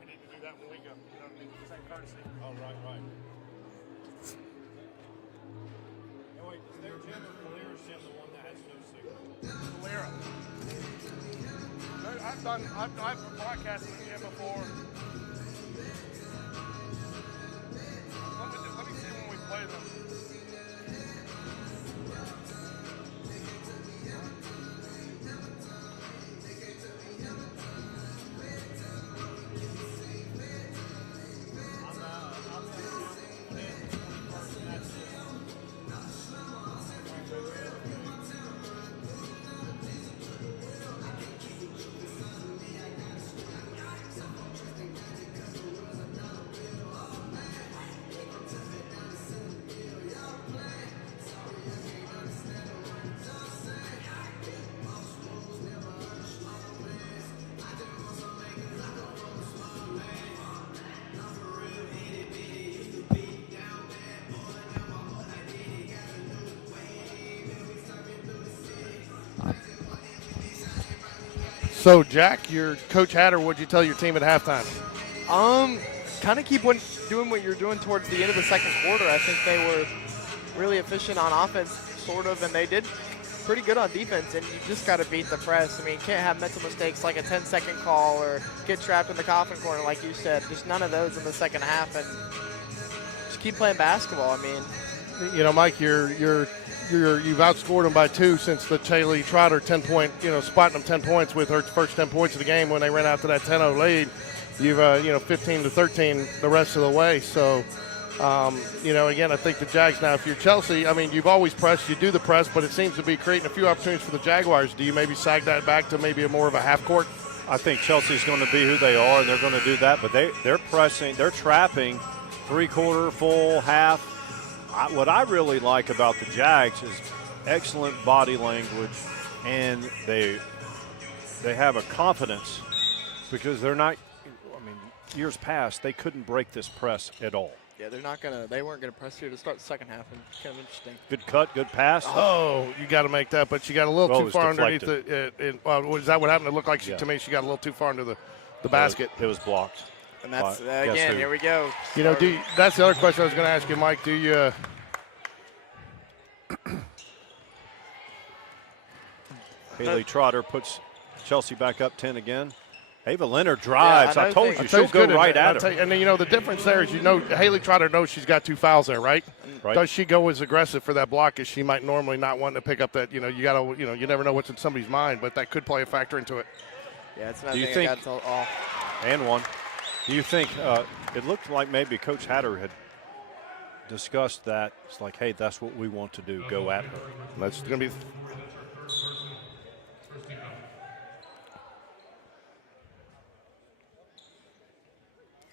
We need to do that when we go. You know what I mean? Same courtesy. Oh, right. Hey, wait, is there Jim or Calera's Jim the one that has no signal? Calera. I've broadcasted with him before. Let me see when we play them. So, Jack, your Coach Hatter, what'd you tell your team at halftime? Kind of keep doing what you're doing towards the end of the second quarter. I think they were really efficient on offense, sort of, and they did pretty good on defense, and you just got to beat the press. I mean, you can't have mental mistakes like a 10-second call or get trapped in the coffin corner, like you said. Just none of those in the second half, and just keep playing basketball. I mean, you know, Mike, you've outscored them by 2 since the Haley Trotter 10-point, spotting them 10 points with her first 10 points of the game when they ran out to that 10-0 lead. You've 15-13 the rest of the way. So, again, I think the Jags now, if you're Chelsea, I mean, you've always pressed, you do the press, but it seems to be creating a few opportunities for the Jaguars. Do you maybe sag that back to maybe a more of a half court? I think Chelsea's going to be who they are, and they're going to do that. But they're pressing, they're trapping, three-quarter, full, half. What I really like about the Jags is excellent body language, and they have a confidence because they're not. I mean, years past they couldn't break this press at all. yeah, they weren't gonna press here to start the second half, and kind of interesting. Good cut, good pass. Oh, you got to make that, but she got a little too far underneath deflected. it. Is that what happened? It looked like to me she got a little too far into the basket. It was blocked. And that's Guess again, who? here we go. That's the other question I was going to ask you, Mike. Do you? Haley Trotter puts Chelsea back up 10 again. Ava Leonard drives. Yeah, I told you, she'll go right at her. And then, the difference there is, Haley Trotter knows she's got 2 fouls there, right? Right. Does she go as aggressive for that block as she might normally not want to pick up that, you never know what's in somebody's mind, but that could play a factor into it. Yeah, it's not. Do you think? And one. Do you think it looked like maybe Coach Hatter had discussed that? It's like, hey, that's what we want to do. Go at her. That's going to be.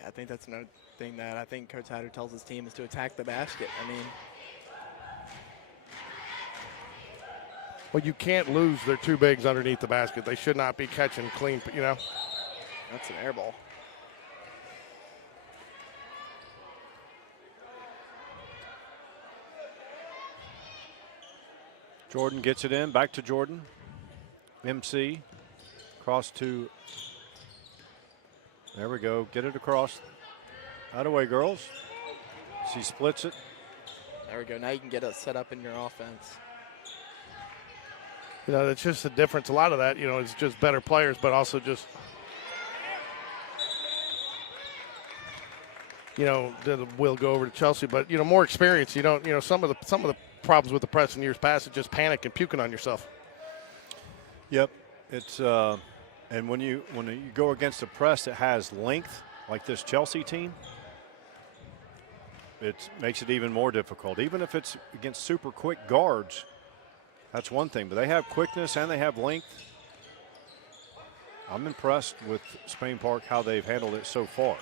I think that's another thing that I think Coach Hatter tells his team is to attack the basket. I mean, Well, you can't lose their 2 bigs underneath the basket. They should not be catching clean, that's an air ball. Jordan gets it in. Back to Jordan. MC. Cross to. There we go. Get it across. Out away, girls. She splits it. There we go. Now you can get it set up in your offense. It's just the difference. A lot of that, it's just better players, but also just, will go over to Chelsea. But, more experience. Some of the problems with the press in years past is just panic and puking on yourself. Yep. It's and when you go against a press that has length like this Chelsea team, it makes it even more difficult. Even if it's against super quick guards, that's one thing. But they have quickness and they have length. I'm impressed with Spain Park how they've handled it so far.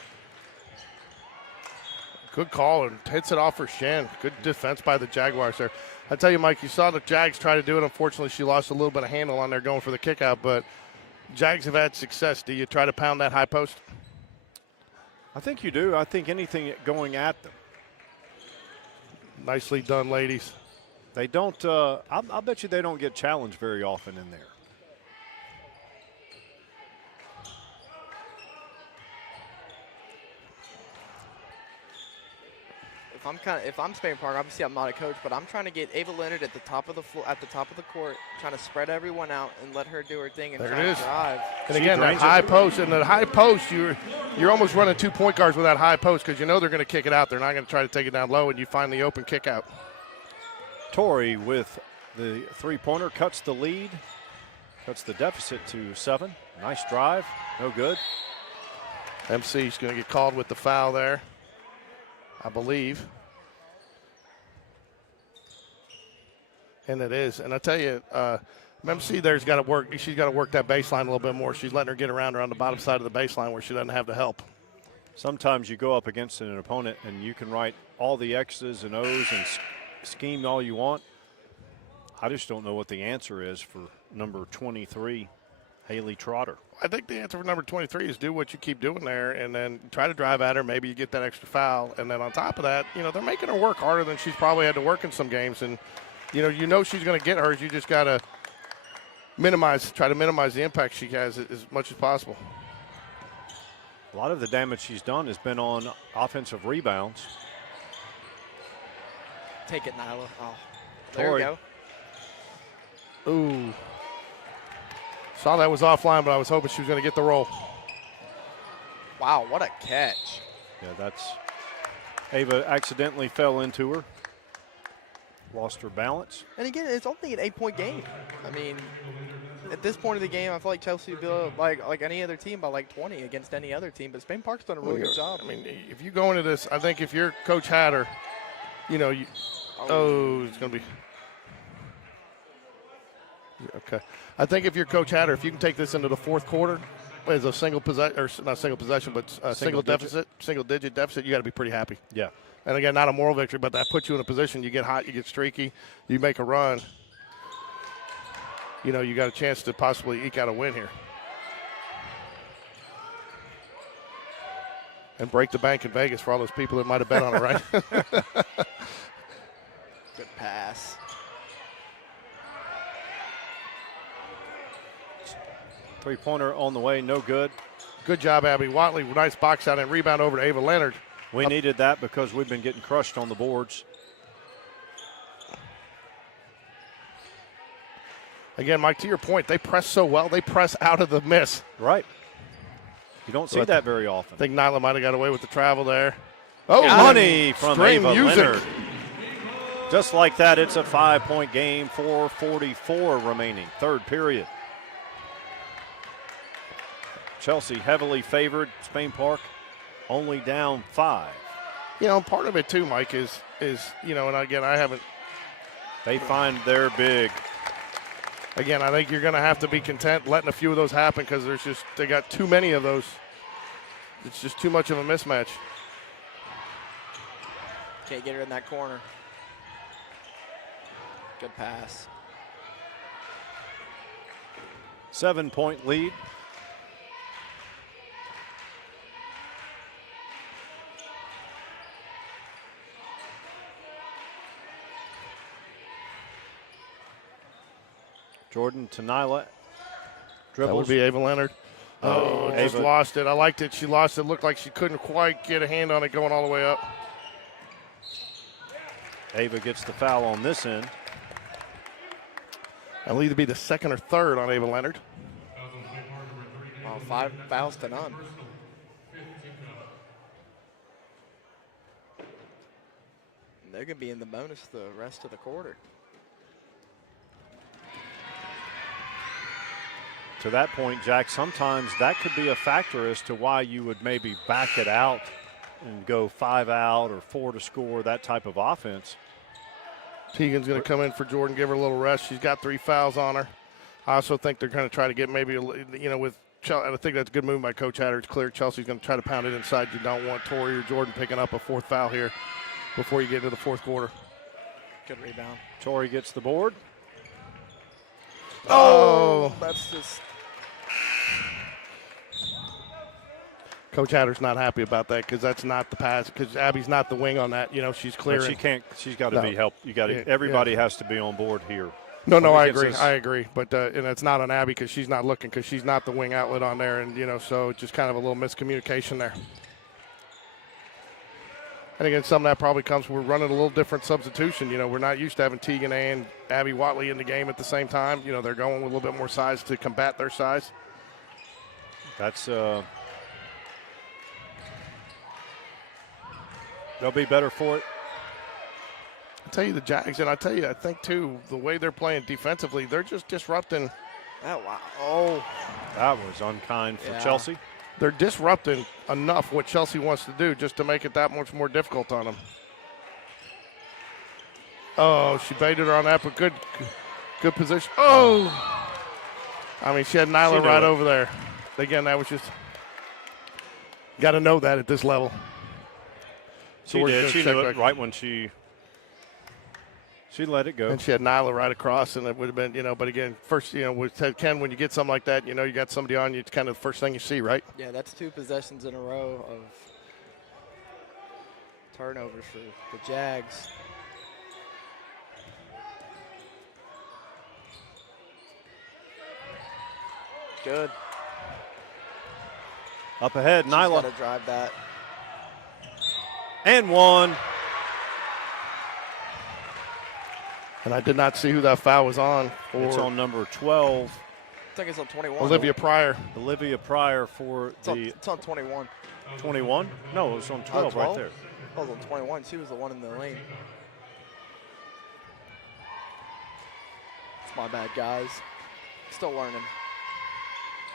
Good call, and hits it off her shin. Good defense by the Jaguars there. I tell you, Mike, you saw the Jags try to do it. Unfortunately, she lost a little bit of handle on there going for the kick out, but Jags have had success. Do you try to pound that high post? I think you do. I think anything going at them. Nicely done, ladies. They don't, I'll bet you they don't get challenged very often in there. If I'm Spain Park, obviously I'm not a coach, but I'm trying to get Ava Leonard at the top of the court, trying to spread everyone out and let her do her thing and try to drive. And again, that high post, and that high post, you're almost running 2 point guards with that high post because they're going to kick it out. They're not going to try to take it down low, and you find the open kick out. Torrey with the three-pointer cuts the lead, cuts the deficit to 7. Nice drive, no good. MC's going to get called with the foul there, I believe. And it is. And I tell you, MC there's got to work. She's got to work that baseline a little bit more. She's letting her get around her on the bottom side of the baseline where she doesn't have the help. Sometimes you go up against an opponent and you can write all the X's and O's and scheme all you want. I just don't know what the answer is for number 23, Haley Trotter. I think the answer for number 23 is do what you keep doing there and then try to drive at her. Maybe you get that extra foul. And then on top of that, they're making her work harder than she's probably had to work in some games. And, she's going to get hers. You just got to, try to minimize the impact she has as much as possible. A lot of the damage she's done has been on offensive rebounds. Take it, Nyla. Oh, there Tori. we go. Ooh. Saw that was offline, but I was hoping she was going to get the roll. Wow, what a catch. Yeah, that's Ava accidentally fell into her. Lost her balance. And again, it's only an 8-point game. I mean, at this point of the game, I feel like Chelsea would be like any other team by like 20 against any other team. But Spain Park's done a really good job. I mean, if you go into this, I think if you're Coach Hatter, you know, it's going to be. Okay. I think if you're Coach Hatter, if you can take this into the fourth quarter as a single possession, or not single possession, but a single digit deficit, you got to be pretty happy. Yeah. And again, not a moral victory, but that puts you in a position. You get hot, you get streaky, you make a run. You know, you got a chance to possibly eke out a win here. And break the bank in Vegas for all those people that might have bet on it, right? Good pass. Three-pointer on the way, no good. Good job, Abby Watley. Nice box out and rebound over to Ava Leonard. We needed that because we've been getting crushed on the boards. Again, Mike, to your point, they press so well. They press out of the miss. Right. You don't see that very often. I think Nyla might have got away with the travel there. Oh, money from Ava music. Leonard. Just like that, it's a 5-point game, 4:44 remaining, third period. Chelsea heavily favored. Spain Park only down 5. You know, part of it too, Mike, is you know, and again, I haven't. They find their big. Again, I think you're going to have to be content letting a few of those happen because they got too many of those. It's just too much of a mismatch. Can't get her in that corner. Good pass. 7-point lead. Jordan to Nyla. Dribbles. That would be Ava Leonard. Oh, just Ava. lost it. I liked it. She lost it. Looked like she couldn't quite get a hand on it going all the way up. Ava gets the foul on this end. That'll either be the second or third on Ava Leonard. 5 fouls to none. They're going to be in the bonus the rest of the quarter. To that point, Jack, sometimes that could be a factor as to why you would maybe back it out and go 5 out or 4 to score, that type of offense. Tegan's going to come in for Jordan, give her a little rest. She's got 3 fouls on her. I also think they're going to try to get maybe, you know, with Chelsea, I think that's a good move by Coach Hatter. It's clear Chelsea's going to try to pound it inside. You don't want Tori or Jordan picking up a 4th foul here before you get into the 4th quarter. Good rebound. Tori gets the board. Oh! That's just. Coach Hatter's not happy about that because that's not the pass. Because Abby's not the wing on that. You know, she's clearing. But she can't. She's got to be helped. You got to. Everybody has to be on board here. No, I agree. I agree. But and it's not on Abby because she's not looking because she's not the wing outlet on there, and you know, so just kind of a little miscommunication there. And again, some of that probably comes from we're running a little different substitution. You know, we're not used to having Tegan and Abby Watley in the game at the same time. You know, they're going with a little bit more size to combat their size. That's they'll be better for it. I tell you, the Jags, and I tell you, I think too, the way they're playing defensively, they're just disrupting. Oh, wow. Oh. That was unkind for Chelsea. They're disrupting enough what Chelsea wants to do just to make it that much more difficult on them. Oh, she baited her on that, but good position. Oh! I mean, she had Nyla right over there. Again, that was just, got to know that at this level. She did. She knew it right when she let it go. And she had Nyla right across, and it would have been, you know, but again, first, you know, with Ken, when you get something like that, you know, you got somebody on you, it's kind of the first thing you see, right? Yeah, that's 2 possessions in a row of turnovers for the Jags. Good. Up ahead, She's Nyla. got to drive that. And one. And I did not see who that foul was on. It's on number 12, I think it's on 21. Olivia Pryor. Olivia Pryor for It's on 21. 21? No, it was on 12 right 12? there. Oh, it was on 21. She was the one in the lane. It's my bad, guys. Still learning.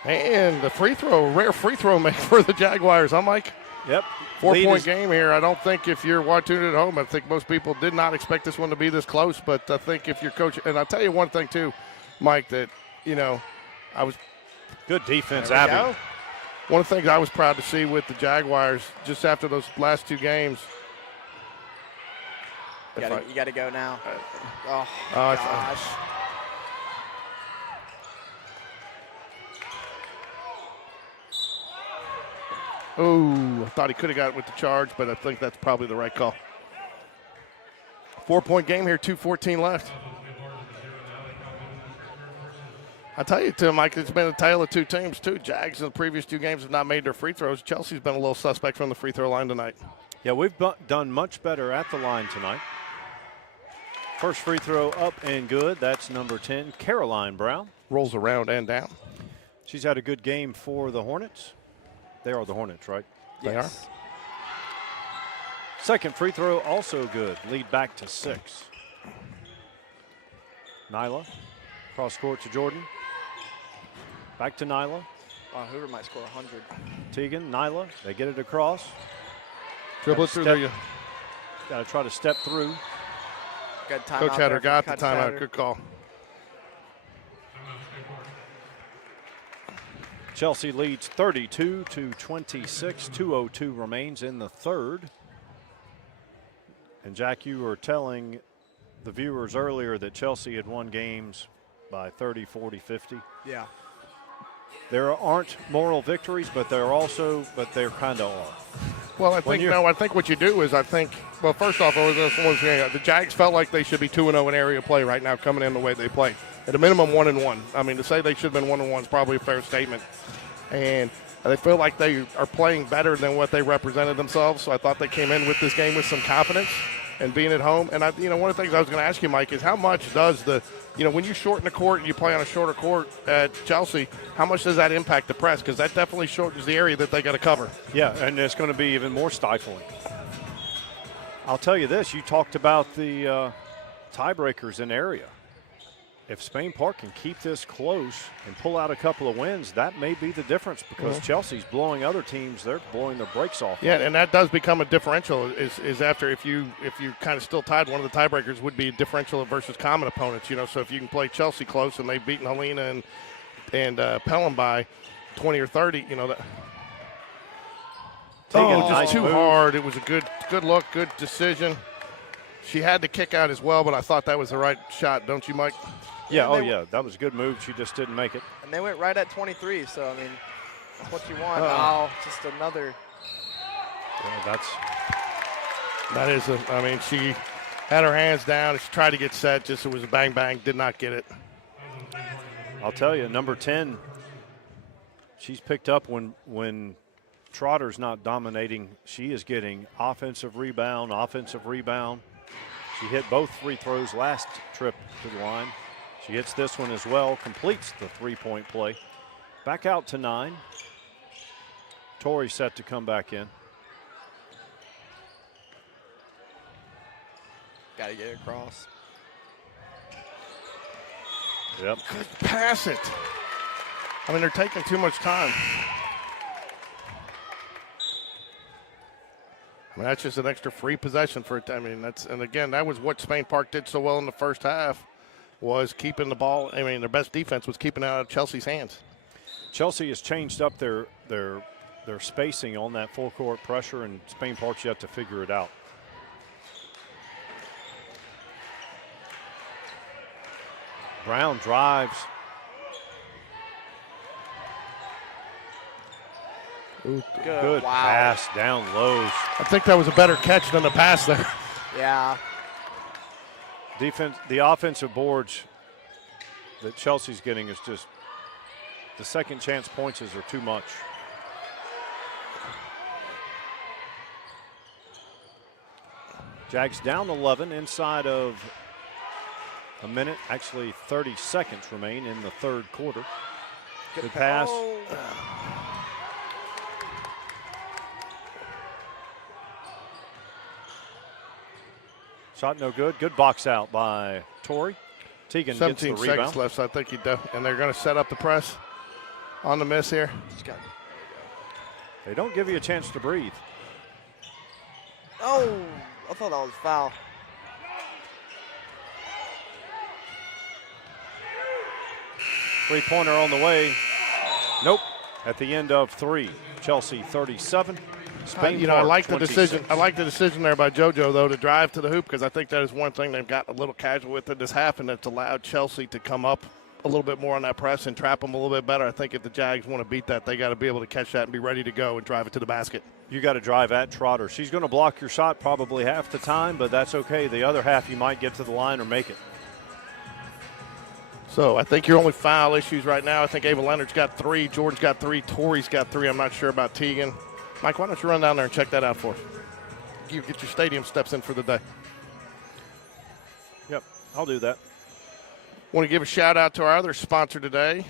And the free throw, rare free throw make for the Jaguars, huh, Mike? Yep. 4-point game here. I don't think if you're watching it at home, I think most people did not expect this one to be this close. But I think if you're coaching, and I'll tell you one thing too, Mike, that, I was. Good defense, There we Abby. go. One of the things I was proud to see with the Jaguars just after those last two games. You got to go now. Oh, I- gosh. Oh, I thought he could have got it with the charge, but I think that's probably the right call. 4-point game here, 2:14 left. I tell you, Tim, Mike, it's been a tale of two teams, too. Jags in the previous two games have not made their free throws. Chelsea's been a little suspect from the free throw line tonight. Yeah, we've done much better at the line tonight. First free throw up and good. That's number 10, Caroline Brown. Rolls around and down. She's had a good game for the Hornets. They are the Hornets, right? They are. Second free throw also good. Lead back to 6. Nyla, cross court to Jordan. Back to Nyla. Wow, Hoover might score 100. Tegan, Nyla, they get it across. Dribble it through there. Got to try to step through. Good timeout Coach Hatter there for got the Coach timeout. Hatter. Good call. Chelsea leads 32 to 26. 2:02 remains in the third. And Jack, you were telling the viewers earlier that Chelsea had won games by 30, 40, 50. Yeah. There aren't moral victories, but they're kind of are. Well, I think what you do is well, first off, the Jags felt like they should be 2-0 in area play right now, coming in the way they played. At a minimum, 1-1. I mean, to say they should have been 1-1 is probably a fair statement. And they feel like they are playing better than what they represented themselves. So I thought they came in with this game with some confidence and being at home. And one of the things I was going to ask you, Mike, is how much does when you shorten the court and you play on a shorter court at Chelsea, how much does that impact the press? Because that definitely shortens the area that they got to cover. Yeah, and it's going to be even more stifling. I'll tell you this, you talked about the tiebreakers in area. If Spain Park can keep this close and pull out a couple of wins, that may be the difference because Chelsea's blowing other teams, they're blowing their brakes off. Yeah, and that does become a differential is after if you kind of still tied, one of the tiebreakers would be differential versus common opponents, So if you can play Chelsea close and they've beaten Helena and Pelham by 20 or 30, that. Just too hard. It was a good look, good decision. She had to kick out as well, but I thought that was the right shot, don't you, Mike? Yeah, yeah, that was a good move. She just didn't make it. And they went right at 23, so, I mean, that's what you want. Just another. Yeah, that is she had her hands down. She tried to get set. It was a bang, did not get it. I'll tell you, number 10, she's picked up when Trotter's not dominating. She is getting offensive rebound. She hit both free throws last trip to the line. She hits this one as well, completes the three-point play. Back out to 9. Torrey set to come back in. Got to get it across. Yep. Good pass it. I mean, they're taking too much time. I mean, that's just an extra free possession for it. I mean, that was what Spain Park did so well in the first half, was keeping the ball. I mean, their best defense was keeping it out of Chelsea's hands. Chelsea has changed up their spacing on that full court pressure, and Spain Park's yet to figure it out. Brown drives. Good pass down low. I think that was a better catch than the pass there. Yeah. The offensive boards that Chelsea's getting is just the second chance points are too much. Jags down 11 inside of a minute, actually 30 seconds remain in the third quarter. Good pass. Oh. Shot no good. Good box out by Torrey. Teagan gets the 17 rebound. seconds left, so I think and they're going to set up the press on the miss here. They don't give you a chance to breathe. Oh, I thought that was foul. Three-pointer on the way. Nope. At the end of 3. Chelsea 37. Spain I like the 26. decision. I like the decision there by JoJo though to drive to the hoop, because I think that is one thing they've got a little casual with it this half, and it's allowed Chelsea to come up a little bit more on that press and trap them a little bit better. I think if the Jags want to beat that, they got to be able to catch that and be ready to go and drive it to the basket. You got to drive at Trotter. She's going to block your shot probably half the time, but that's okay. The other half you might get to the line or make it. So I think your only foul issues right now, I think Ava Leonard's got 3, Jordan's got 3, Torrey's got 3. I'm not sure about Teagan. Mike, why don't you run down there and check that out for us? You get your stadium steps in for the day. Yep, I'll do that. Want to give a shout out to our other sponsor today,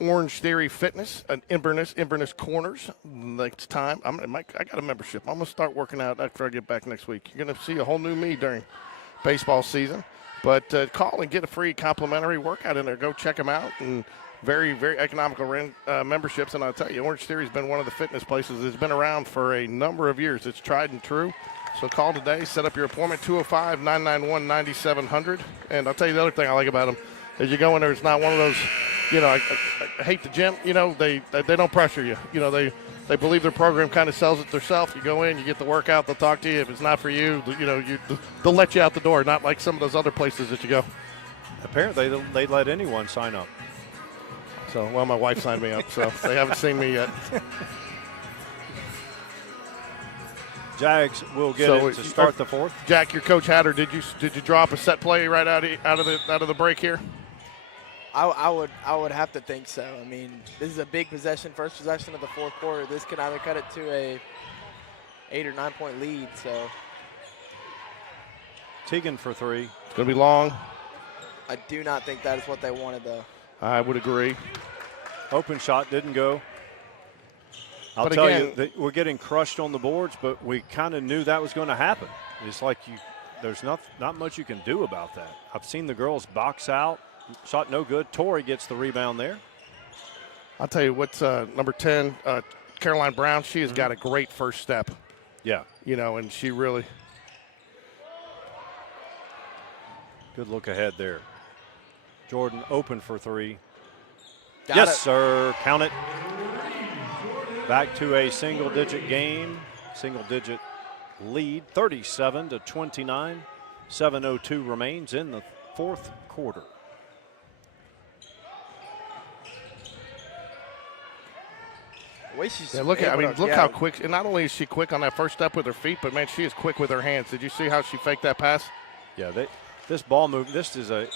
Orange Theory Fitness and Inverness Corners. Next time, I got a membership. I'm going to start working out after I get back next week. You're going to see a whole new me during baseball season. But call and get a free complimentary workout in there. Go check them out. And very, very economical memberships. And I'll tell you, Orange Theory has been one of the fitness places that's been around for a number of years. It's tried and true. So call today, set up your appointment, 205-991-9700. And I'll tell you the other thing I like about them is you go in there, it's not one of those, I hate the gym, they don't pressure you. They believe their program kind of sells it themselves. You go in, you get the workout, they'll talk to you. If it's not for you, they'll let you out the door, not like some of those other places that you go. Apparently they let anyone sign up. So, well, my wife signed me up, so they haven't seen me yet. Jags will get it to start the fourth. Jack, your coach Hatter, did you draw up a set play right out of the break here? I would have to think so. I mean, this is a big possession, first possession of the fourth quarter. This could either cut it to a 8 or 9 point lead. So Teagan for 3. It's going to be long. I do not think that is what they wanted, though. I would agree. Open shot didn't go. I'll tell you that we're getting crushed on the boards, but we kind of knew that was going to happen. It's like there's not much you can do about that. I've seen the girls box out. Shot no good. Torrey gets the rebound there. I'll tell you what's number 10, Caroline Brown. She has got a great first step. Yeah. And she really. Good look ahead there. Jordan open for 3. Got yes, it. sir. Count it. Back to a single-digit game, single-digit lead, 37-29. 7:02 remains in the fourth quarter. Look how quick. And not only is she quick on that first step with her feet, but man, she is quick with her hands. Did you see how she faked that pass? Yeah, this ball move. This is a.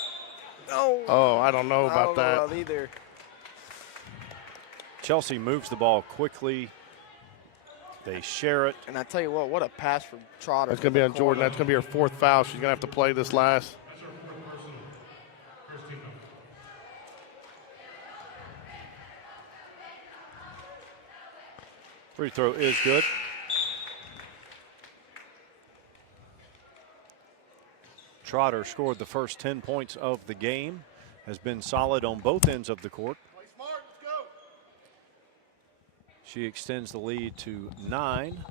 Oh, I don't know about that. I don't know either. Chelsea moves the ball quickly. They share it. And I tell you what a pass from Trotter. That's going to be on Jordan. That's going to be her 4th foul. She's going to have to play this last. Free throw is good. Trotter scored the first 10 points of the game. Has been solid on both ends of the court. She extends the lead to 9.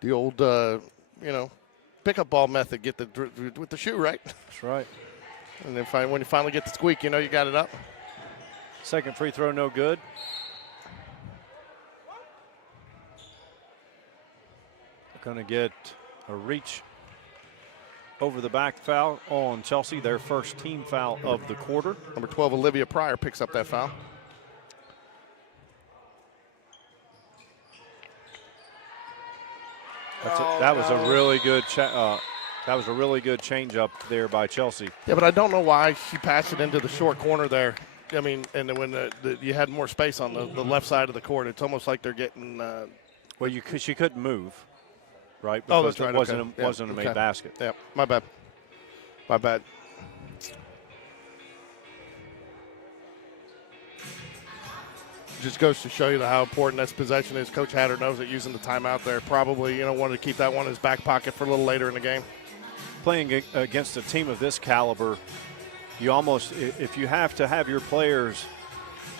The old, pickup ball method. Get with the shoe, right? That's right. And then when you finally get the squeak, you got it up. Second free throw, no good. Going to get a reach over the back foul on Chelsea, their first team foul of the quarter. Number 12, Olivia Pryor, picks up that foul. That was a really good change up there by Chelsea. Yeah, but I don't know why she passed it into the short corner there. I mean, and then when you had more space on the left side of the court, it's almost like they're getting. Well, she couldn't move, right? Oh, Because that's right. It wasn't a made basket. Yeah, my bad. My bad. Just goes to show you how important this possession is. Coach Hatter knows that using the timeout there probably, wanted to keep that one in his back pocket for a little later in the game. Playing against a team of this caliber, you almost, if you have to have your players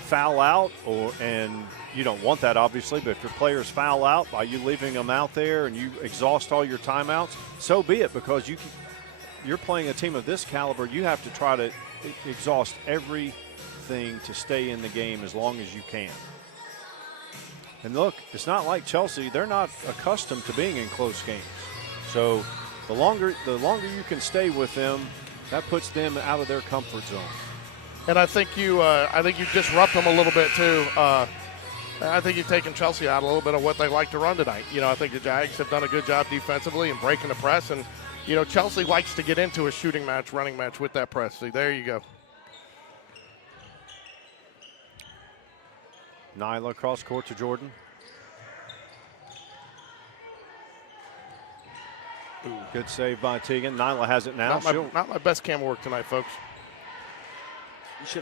foul out, and you don't want that obviously, but if your players foul out by you leaving them out there and you exhaust all your timeouts, so be it, because you're playing a team of this caliber. You have to try to exhaust everything to stay in the game as long as you can. And look, it's not like Chelsea. They're not accustomed to being in close games. So the longer you can stay with them, that puts them out of their comfort zone. And I think you disrupt them a little bit too. I think you've taken Chelsea out a little bit of what they like to run tonight. I think the Jags have done a good job defensively and breaking the press. And, Chelsea likes to get into a shooting match, running match with that press. See, there you go. Nyla cross court to Jordan. Ooh, good save by Teagan. Nyla has it now. Not my best camera work tonight, folks.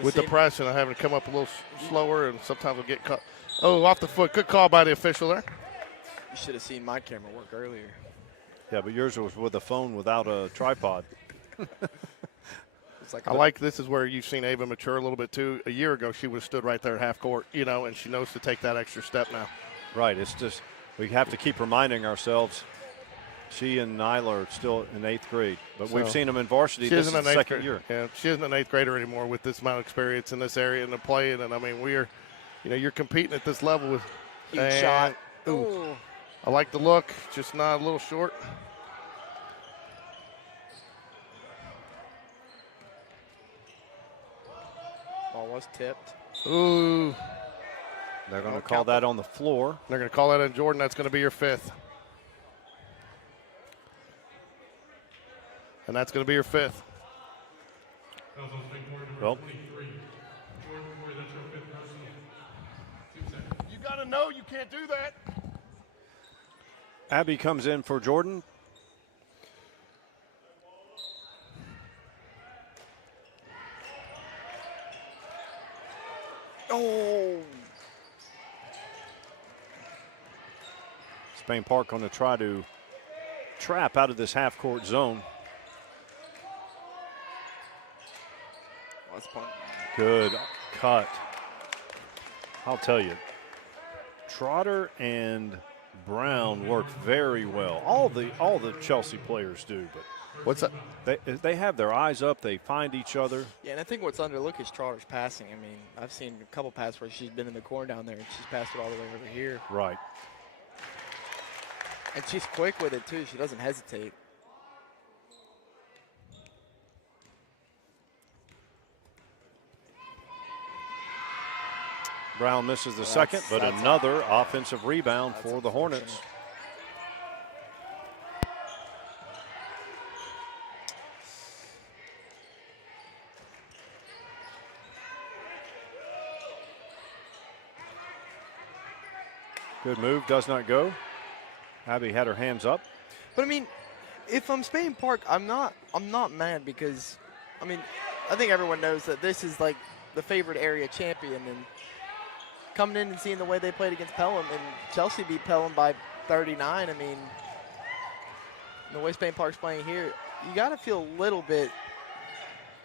With the press and having to come up a little slower, and sometimes we'll get caught. Oh, off the foot. Good call by the official there. You should have seen my camera work earlier. Yeah, but yours was with a phone without a tripod. This is where you've seen Ava mature a little bit too. A year ago, she would have stood right there at half court, and she knows to take that extra step now. Right. It's just we have to keep reminding ourselves. She and Nyla are still in 8th grade, but we've seen them in varsity. This is the second year. Yeah, she isn't an 8th grader anymore with this amount of experience in this area and the playing. And I mean, you're competing at this level with. Huge shot. Ooh. I like the look, just not a little short. Ball was tipped. Ooh. They're going to call that on the floor. They're going to call that on Jordan. That's going to be your 5th. And that's going to be your 5th. Well, you got to know you can't do that. Abby comes in for Jordan. Oh. Spain Park going to try to trap out of this half-court zone. Good cut. I'll tell you, Trotter and Brown work very well. All the Chelsea players do, but what's that? They have their eyes up. They find each other. Yeah, and I think what's underlooked is Trotter's passing. I mean, I've seen a couple passes where she's been in the corner down there and she's passed it all the way over here. Right. And she's quick with it too. She doesn't hesitate. Brown misses the second, but another offensive rebound for the Hornets. Good move, does not go. Abby had her hands up. But I mean, if I'm Spain Park, I'm not mad because, I mean, I think everyone knows that this is like the favorite area champion, and coming in and seeing the way they played against Pelham, and Chelsea beat Pelham by 39. I mean, the way Spain Park's playing here, you got to feel a little bit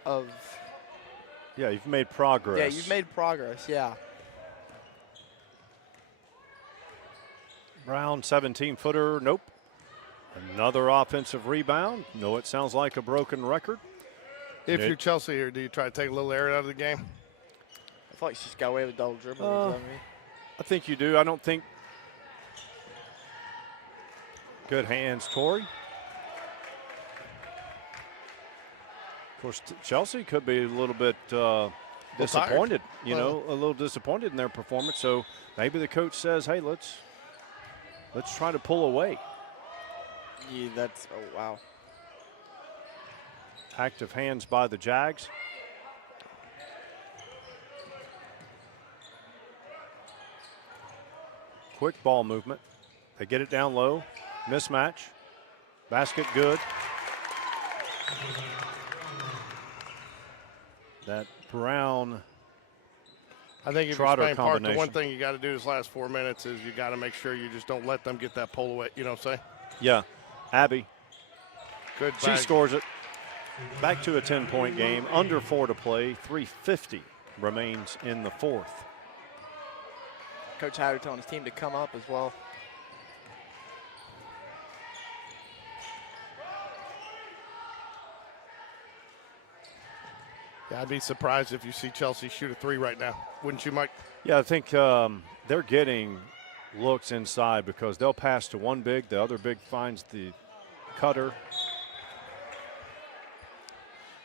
of. Yeah, you've made progress. Yeah, you've made progress. Yeah. Brown, 17-footer, nope. Another offensive rebound. No, it sounds like a broken record. If you're Chelsea here, do you try to take a little air out of the game? I feel like she's got away with double dribble. I think you do. I don't think. Good hands, Tori. Of course, Chelsea could be a little bit disappointed, a little disappointed in their performance. So maybe the coach says, hey, let's try to pull away. Yeah, that's, oh, wow. Active hands by the Jags. Quick ball movement. They get it down low. Mismatch. Basket good. That Brown I think if Trotter you're Spain Park, the combination. one thing you got to do this last 4 minutes is you got to make sure you just don't let them get that pull away. You know what I'm saying? Yeah. Abby. Good. She scores it. Back to a 10-point game. Under 4 to play. 3:50 remains in the fourth. Coach Hatter telling his team to come up as well. Yeah, I'd be surprised if you see Chelsea shoot a 3 right now. Wouldn't you, Mike? Yeah, I think they're getting looks inside because they'll pass to one big. The other big finds the cutter.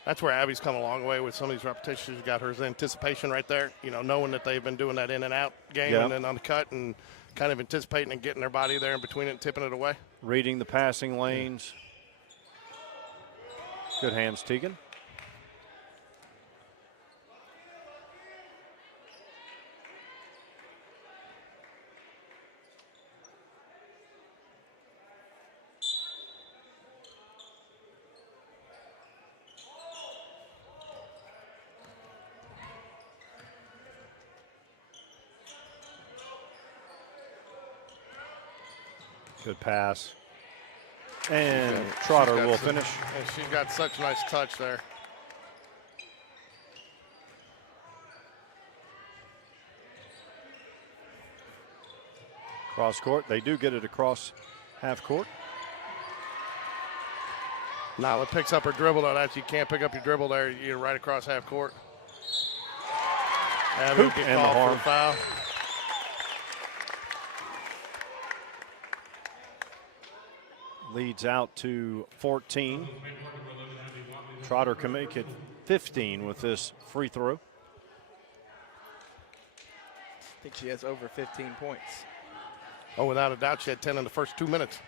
That's where Abby's come a long way with some of these repetitions. She's got her anticipation right there, you know, knowing that they've been doing that in and out game and then on the cut and kind of anticipating and getting their body there in between it and tipping it away. Reading the passing lanes. Good hands, Tegan. Good pass. And Trotter will finish. And she's got such a nice touch there. Cross court. They do get it across half court. Nyla picks up her dribble. Though that you can't pick up your dribble there. You're right across half court. Abby Hoop get and the called for harm. a foul. Leads out to 14. Trotter can make it 15 with this free throw. I think she has over 15 points. Oh, without a doubt, she had 10 in the first 2 minutes.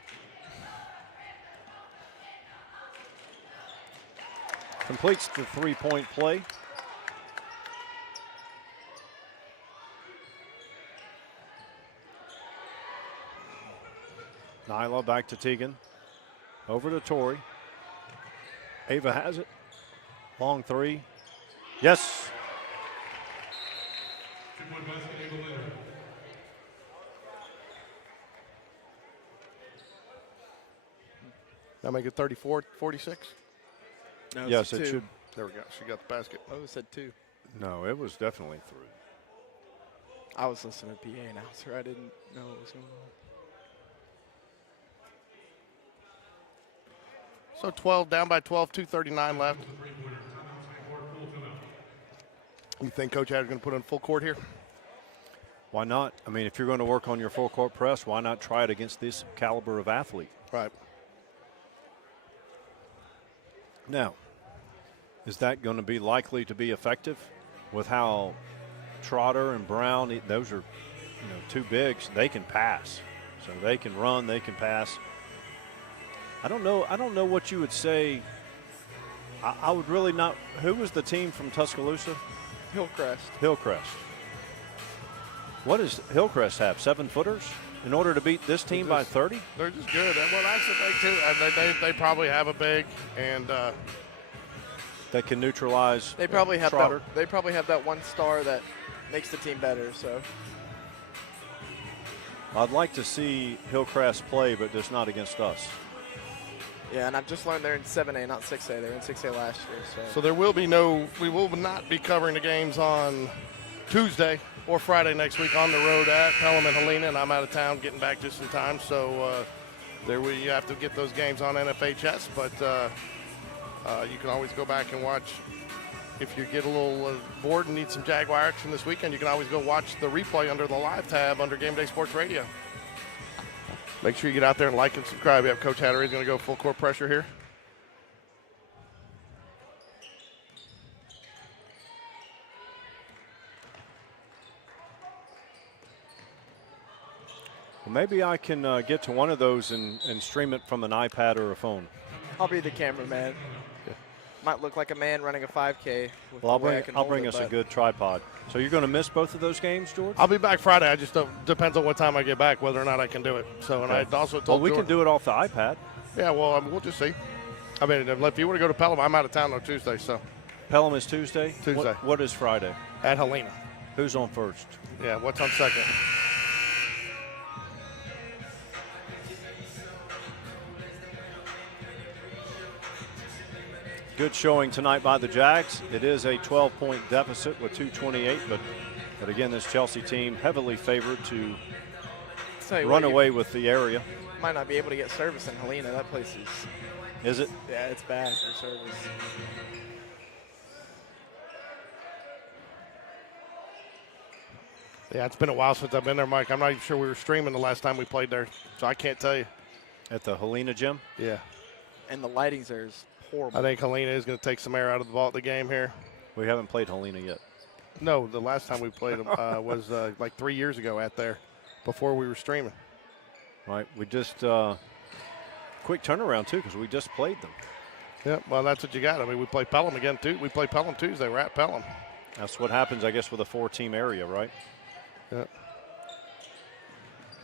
Completes the three-point play. Nyla back to Tegan. Over to Tori. Ava has it. Long three. Yes. Now make it 34-46. No, Yes, it's it two. should. There we go. She got the basket. Oh, it said 2. No, it was definitely three. I was listening to PA announcer. I didn't know what was going on. So 12, down by 12, 2:39 left. You think Coach Hatter's going to put in full court here? Why not? I mean, if you're going to work on your full court press, why not try it against this caliber of athlete? Right. Now, is that going to be likely to be effective with how Trotter and Brown, those are, two bigs, they can pass. So they can run, they can pass. I don't know what you would say. I would really not. Who was the team from Tuscaloosa? Hillcrest. Hillcrest. What does Hillcrest have? 7-footers in order to beat this team by 30? They're just good. Well, that's the thing, too. They probably have a big and That can neutralize They probably have Trotter. that. They probably have that one star that makes the team better. So I'd like to see Hillcrest play, but just not against us. yeah, and I've just learned they're in 7A, not 6A. They were in 6A last year. so there will be we will not be covering the games on Tuesday or Friday next week on the road at Pelham and Helena, and I'm out of town getting back just in time. So you have to get those games on NFHS, but you can always go back and watch. If you get a little bored and need some Jaguar action this weekend, you can always go watch the replay under the live tab under Game Day Sports Radio. Make sure you get out there and like and subscribe. We have Coach Hatter. He's going to go full court pressure here. Well, maybe I can get to one of those and stream it from an iPad or a phone. I'll be the cameraman. Might look like a man running a 5K. With Well, the way I can I'll hold bring it, us a but good tripod. So you're going to miss both of those games, George? I'll be back Friday. I just don't, depends on what time I get back, whether or not I can do it. So, and Okay. I also told Well, we George, can do it off the iPad. Yeah, well, we'll just see. I mean, if you want to go to Pelham, I'm out of town on Tuesday, so Pelham is Tuesday? Tuesday. What is Friday? at Helena. Who's on first? Yeah, what's on second? Good showing tonight by the Jags. It is a 12-point deficit with 2:28, but again, this Chelsea team heavily favored to tell you run what, away with the area. you might not be able to get service in Helena. That place Is it? yeah, it's bad for service. Yeah, it's been a while since I've been there, Mike. I'm not even sure we were streaming the last time we played there, so I can't tell you. At the Helena gym? Yeah, And the lighting's there is horrible. I think Helena is going to take some air out of the game here. We haven't played Helena yet. No, the last time we played them was like 3 years ago out there, before we were streaming. Right, we just quick turnaround too because we just played them. Yeah, well, that's what you got. I mean, we play Pelham again too. We play Pelham Tuesday. We're at Pelham. That's what happens, I guess, with a 4-team area, right? Yeah.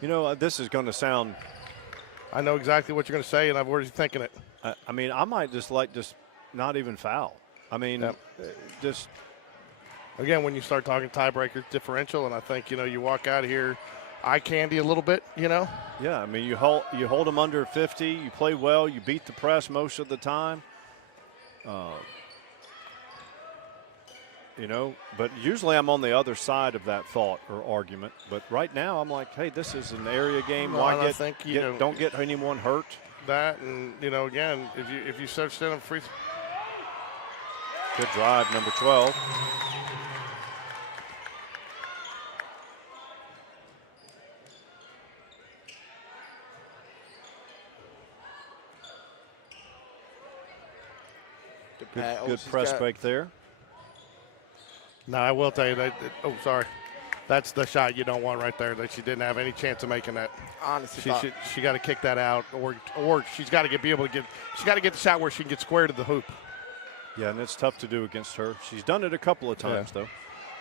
You know, this is going to sound. I know exactly what you're going to say, and I've already thinking it. I mean, I might just not even foul. I mean, Yep. just Again, when you start talking tiebreakers, differential, and I think, you walk out here eye candy a little bit, yeah. I mean, you hold them under 50. You play well. You beat the press most of the time. But usually I'm on the other side of that thought or argument. But right now I'm like, hey, this is an area game. Well, Why and I think, don't get anyone hurt? that, and, again, if you start sending free. Good drive, number 12. Good press break there. No, I will tell you that. Oh, sorry. That's the shot you don't want right there. That she didn't have any chance of making that. Honestly, She got to kick that out, or she's got to be able to get. She's got to get the shot where she can get square to the hoop. Yeah, and it's tough to do against her. She's done it a couple of times though.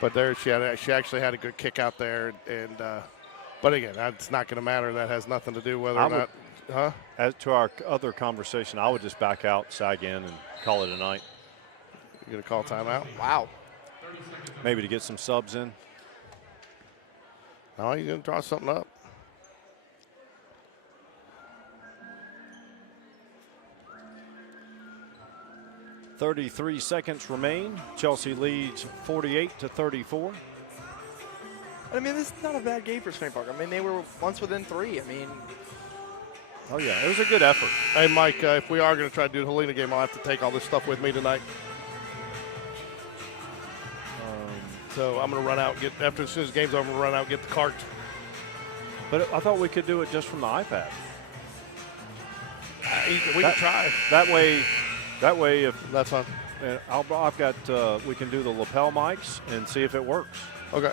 But there, she actually had a good kick out there, and but again, that's not going to matter. That has nothing to do whether or not. Huh? As to our other conversation, I would just back out, sag in, and call it a night. You going to call timeout? wow. Maybe to get some subs in. No, you're going to draw something up. .33 seconds remain. Chelsea leads 48-34. I mean, this is not a bad game for Spring Park. I mean, they were once within 3. I mean, Oh, yeah, it was a good effort. Hey, Mike, if we are going to try to do the Helena game, I'll have to take all this stuff with me tonight. So I'm going to run out, as soon as the game's over, I'm going to run out and get the cart. But I thought we could do it just from the iPad. We can try. That way, if That's fine. I've got, we can do the lapel mics and see if it works. Okay.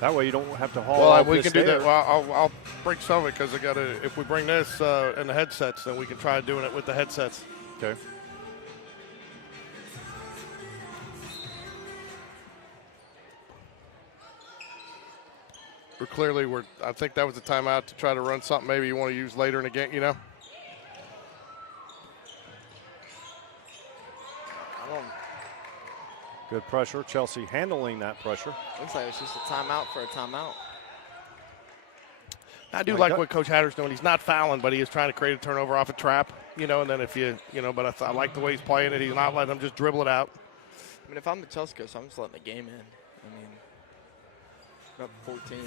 That way you don't have to haul Well, off we this can do air. that. Well, I'll bring some of it because I got to. If we bring this and the headsets, then we can try doing it with the headsets. Okay. I think that was a timeout to try to run something maybe you want to use later in the game, I don't. Good pressure. Chelsea handling that pressure. Looks like it's just a timeout for a timeout. I do like what Coach Hatter's doing. He's not fouling, but he is trying to create a turnover off a trap, and then if but I like the way he's playing it. He's not letting them just dribble it out. I mean, if I'm the Chelsea coach, I'm just letting the game in. I mean, we're up 14.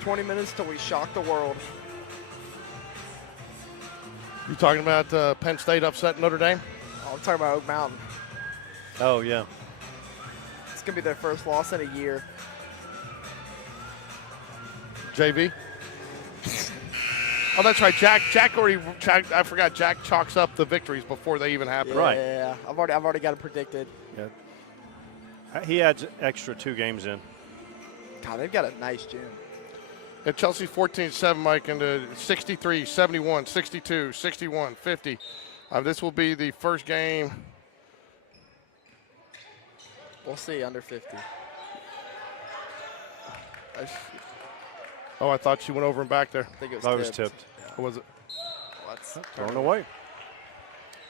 "20 minutes till we shock the world." You talking about Penn State upsetting Notre Dame? Oh, I'm talking about Oak Mountain. Oh, yeah. It's going to be their first loss in a year. JV? Oh, that's right. Jack I forgot. Jack chalks up the victories before they even happen. Yeah, Right. Yeah, I've already got it predicted. Yeah. He adds extra 2 games in. God, they've got a nice gym. And Chelsea 14-7, Mike, into 63, 71, 62, 61, 50. This will be the first game. We'll see under 50. Oh, I thought she went over and back there. I think it was That tipped. was tipped. Or was it? Well, that's Thrown away.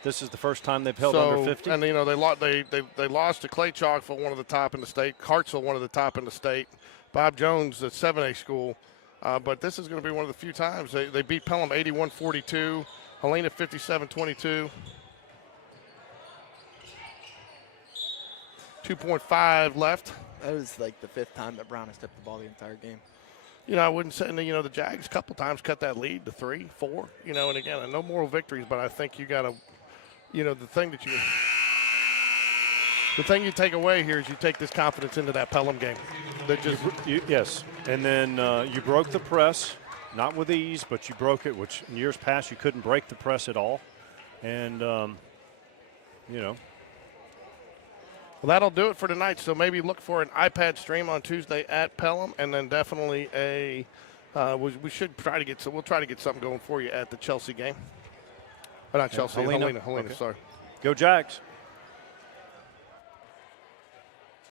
This is the first time they've held under 50. And, they lost to Clay Chalkville, one of the top in the state. Hartsville, one of the top in the state. Bob Jones, the 7A school. But this is going to be one of the few times. They beat Pelham 81-42. Helena 57-22. 2.5 left. That was like the 5th time that Brown has tipped the ball the entire game. I wouldn't say, the Jags a couple times cut that lead to 3, 4, and again, no moral victories, but I think you got to, the thing you take away here is you take this confidence into that Pelham game. Yes, and then you broke the press, not with ease, but you broke it, which in years past you couldn't break the press at all. And, Well, that'll do it for tonight. So maybe look for an iPad stream on Tuesday at Pelham, and then definitely we should try to get we'll try to get something going for you at the Chelsea game. Not Chelsea, Helena. Helena, Okay. sorry. Go Jags.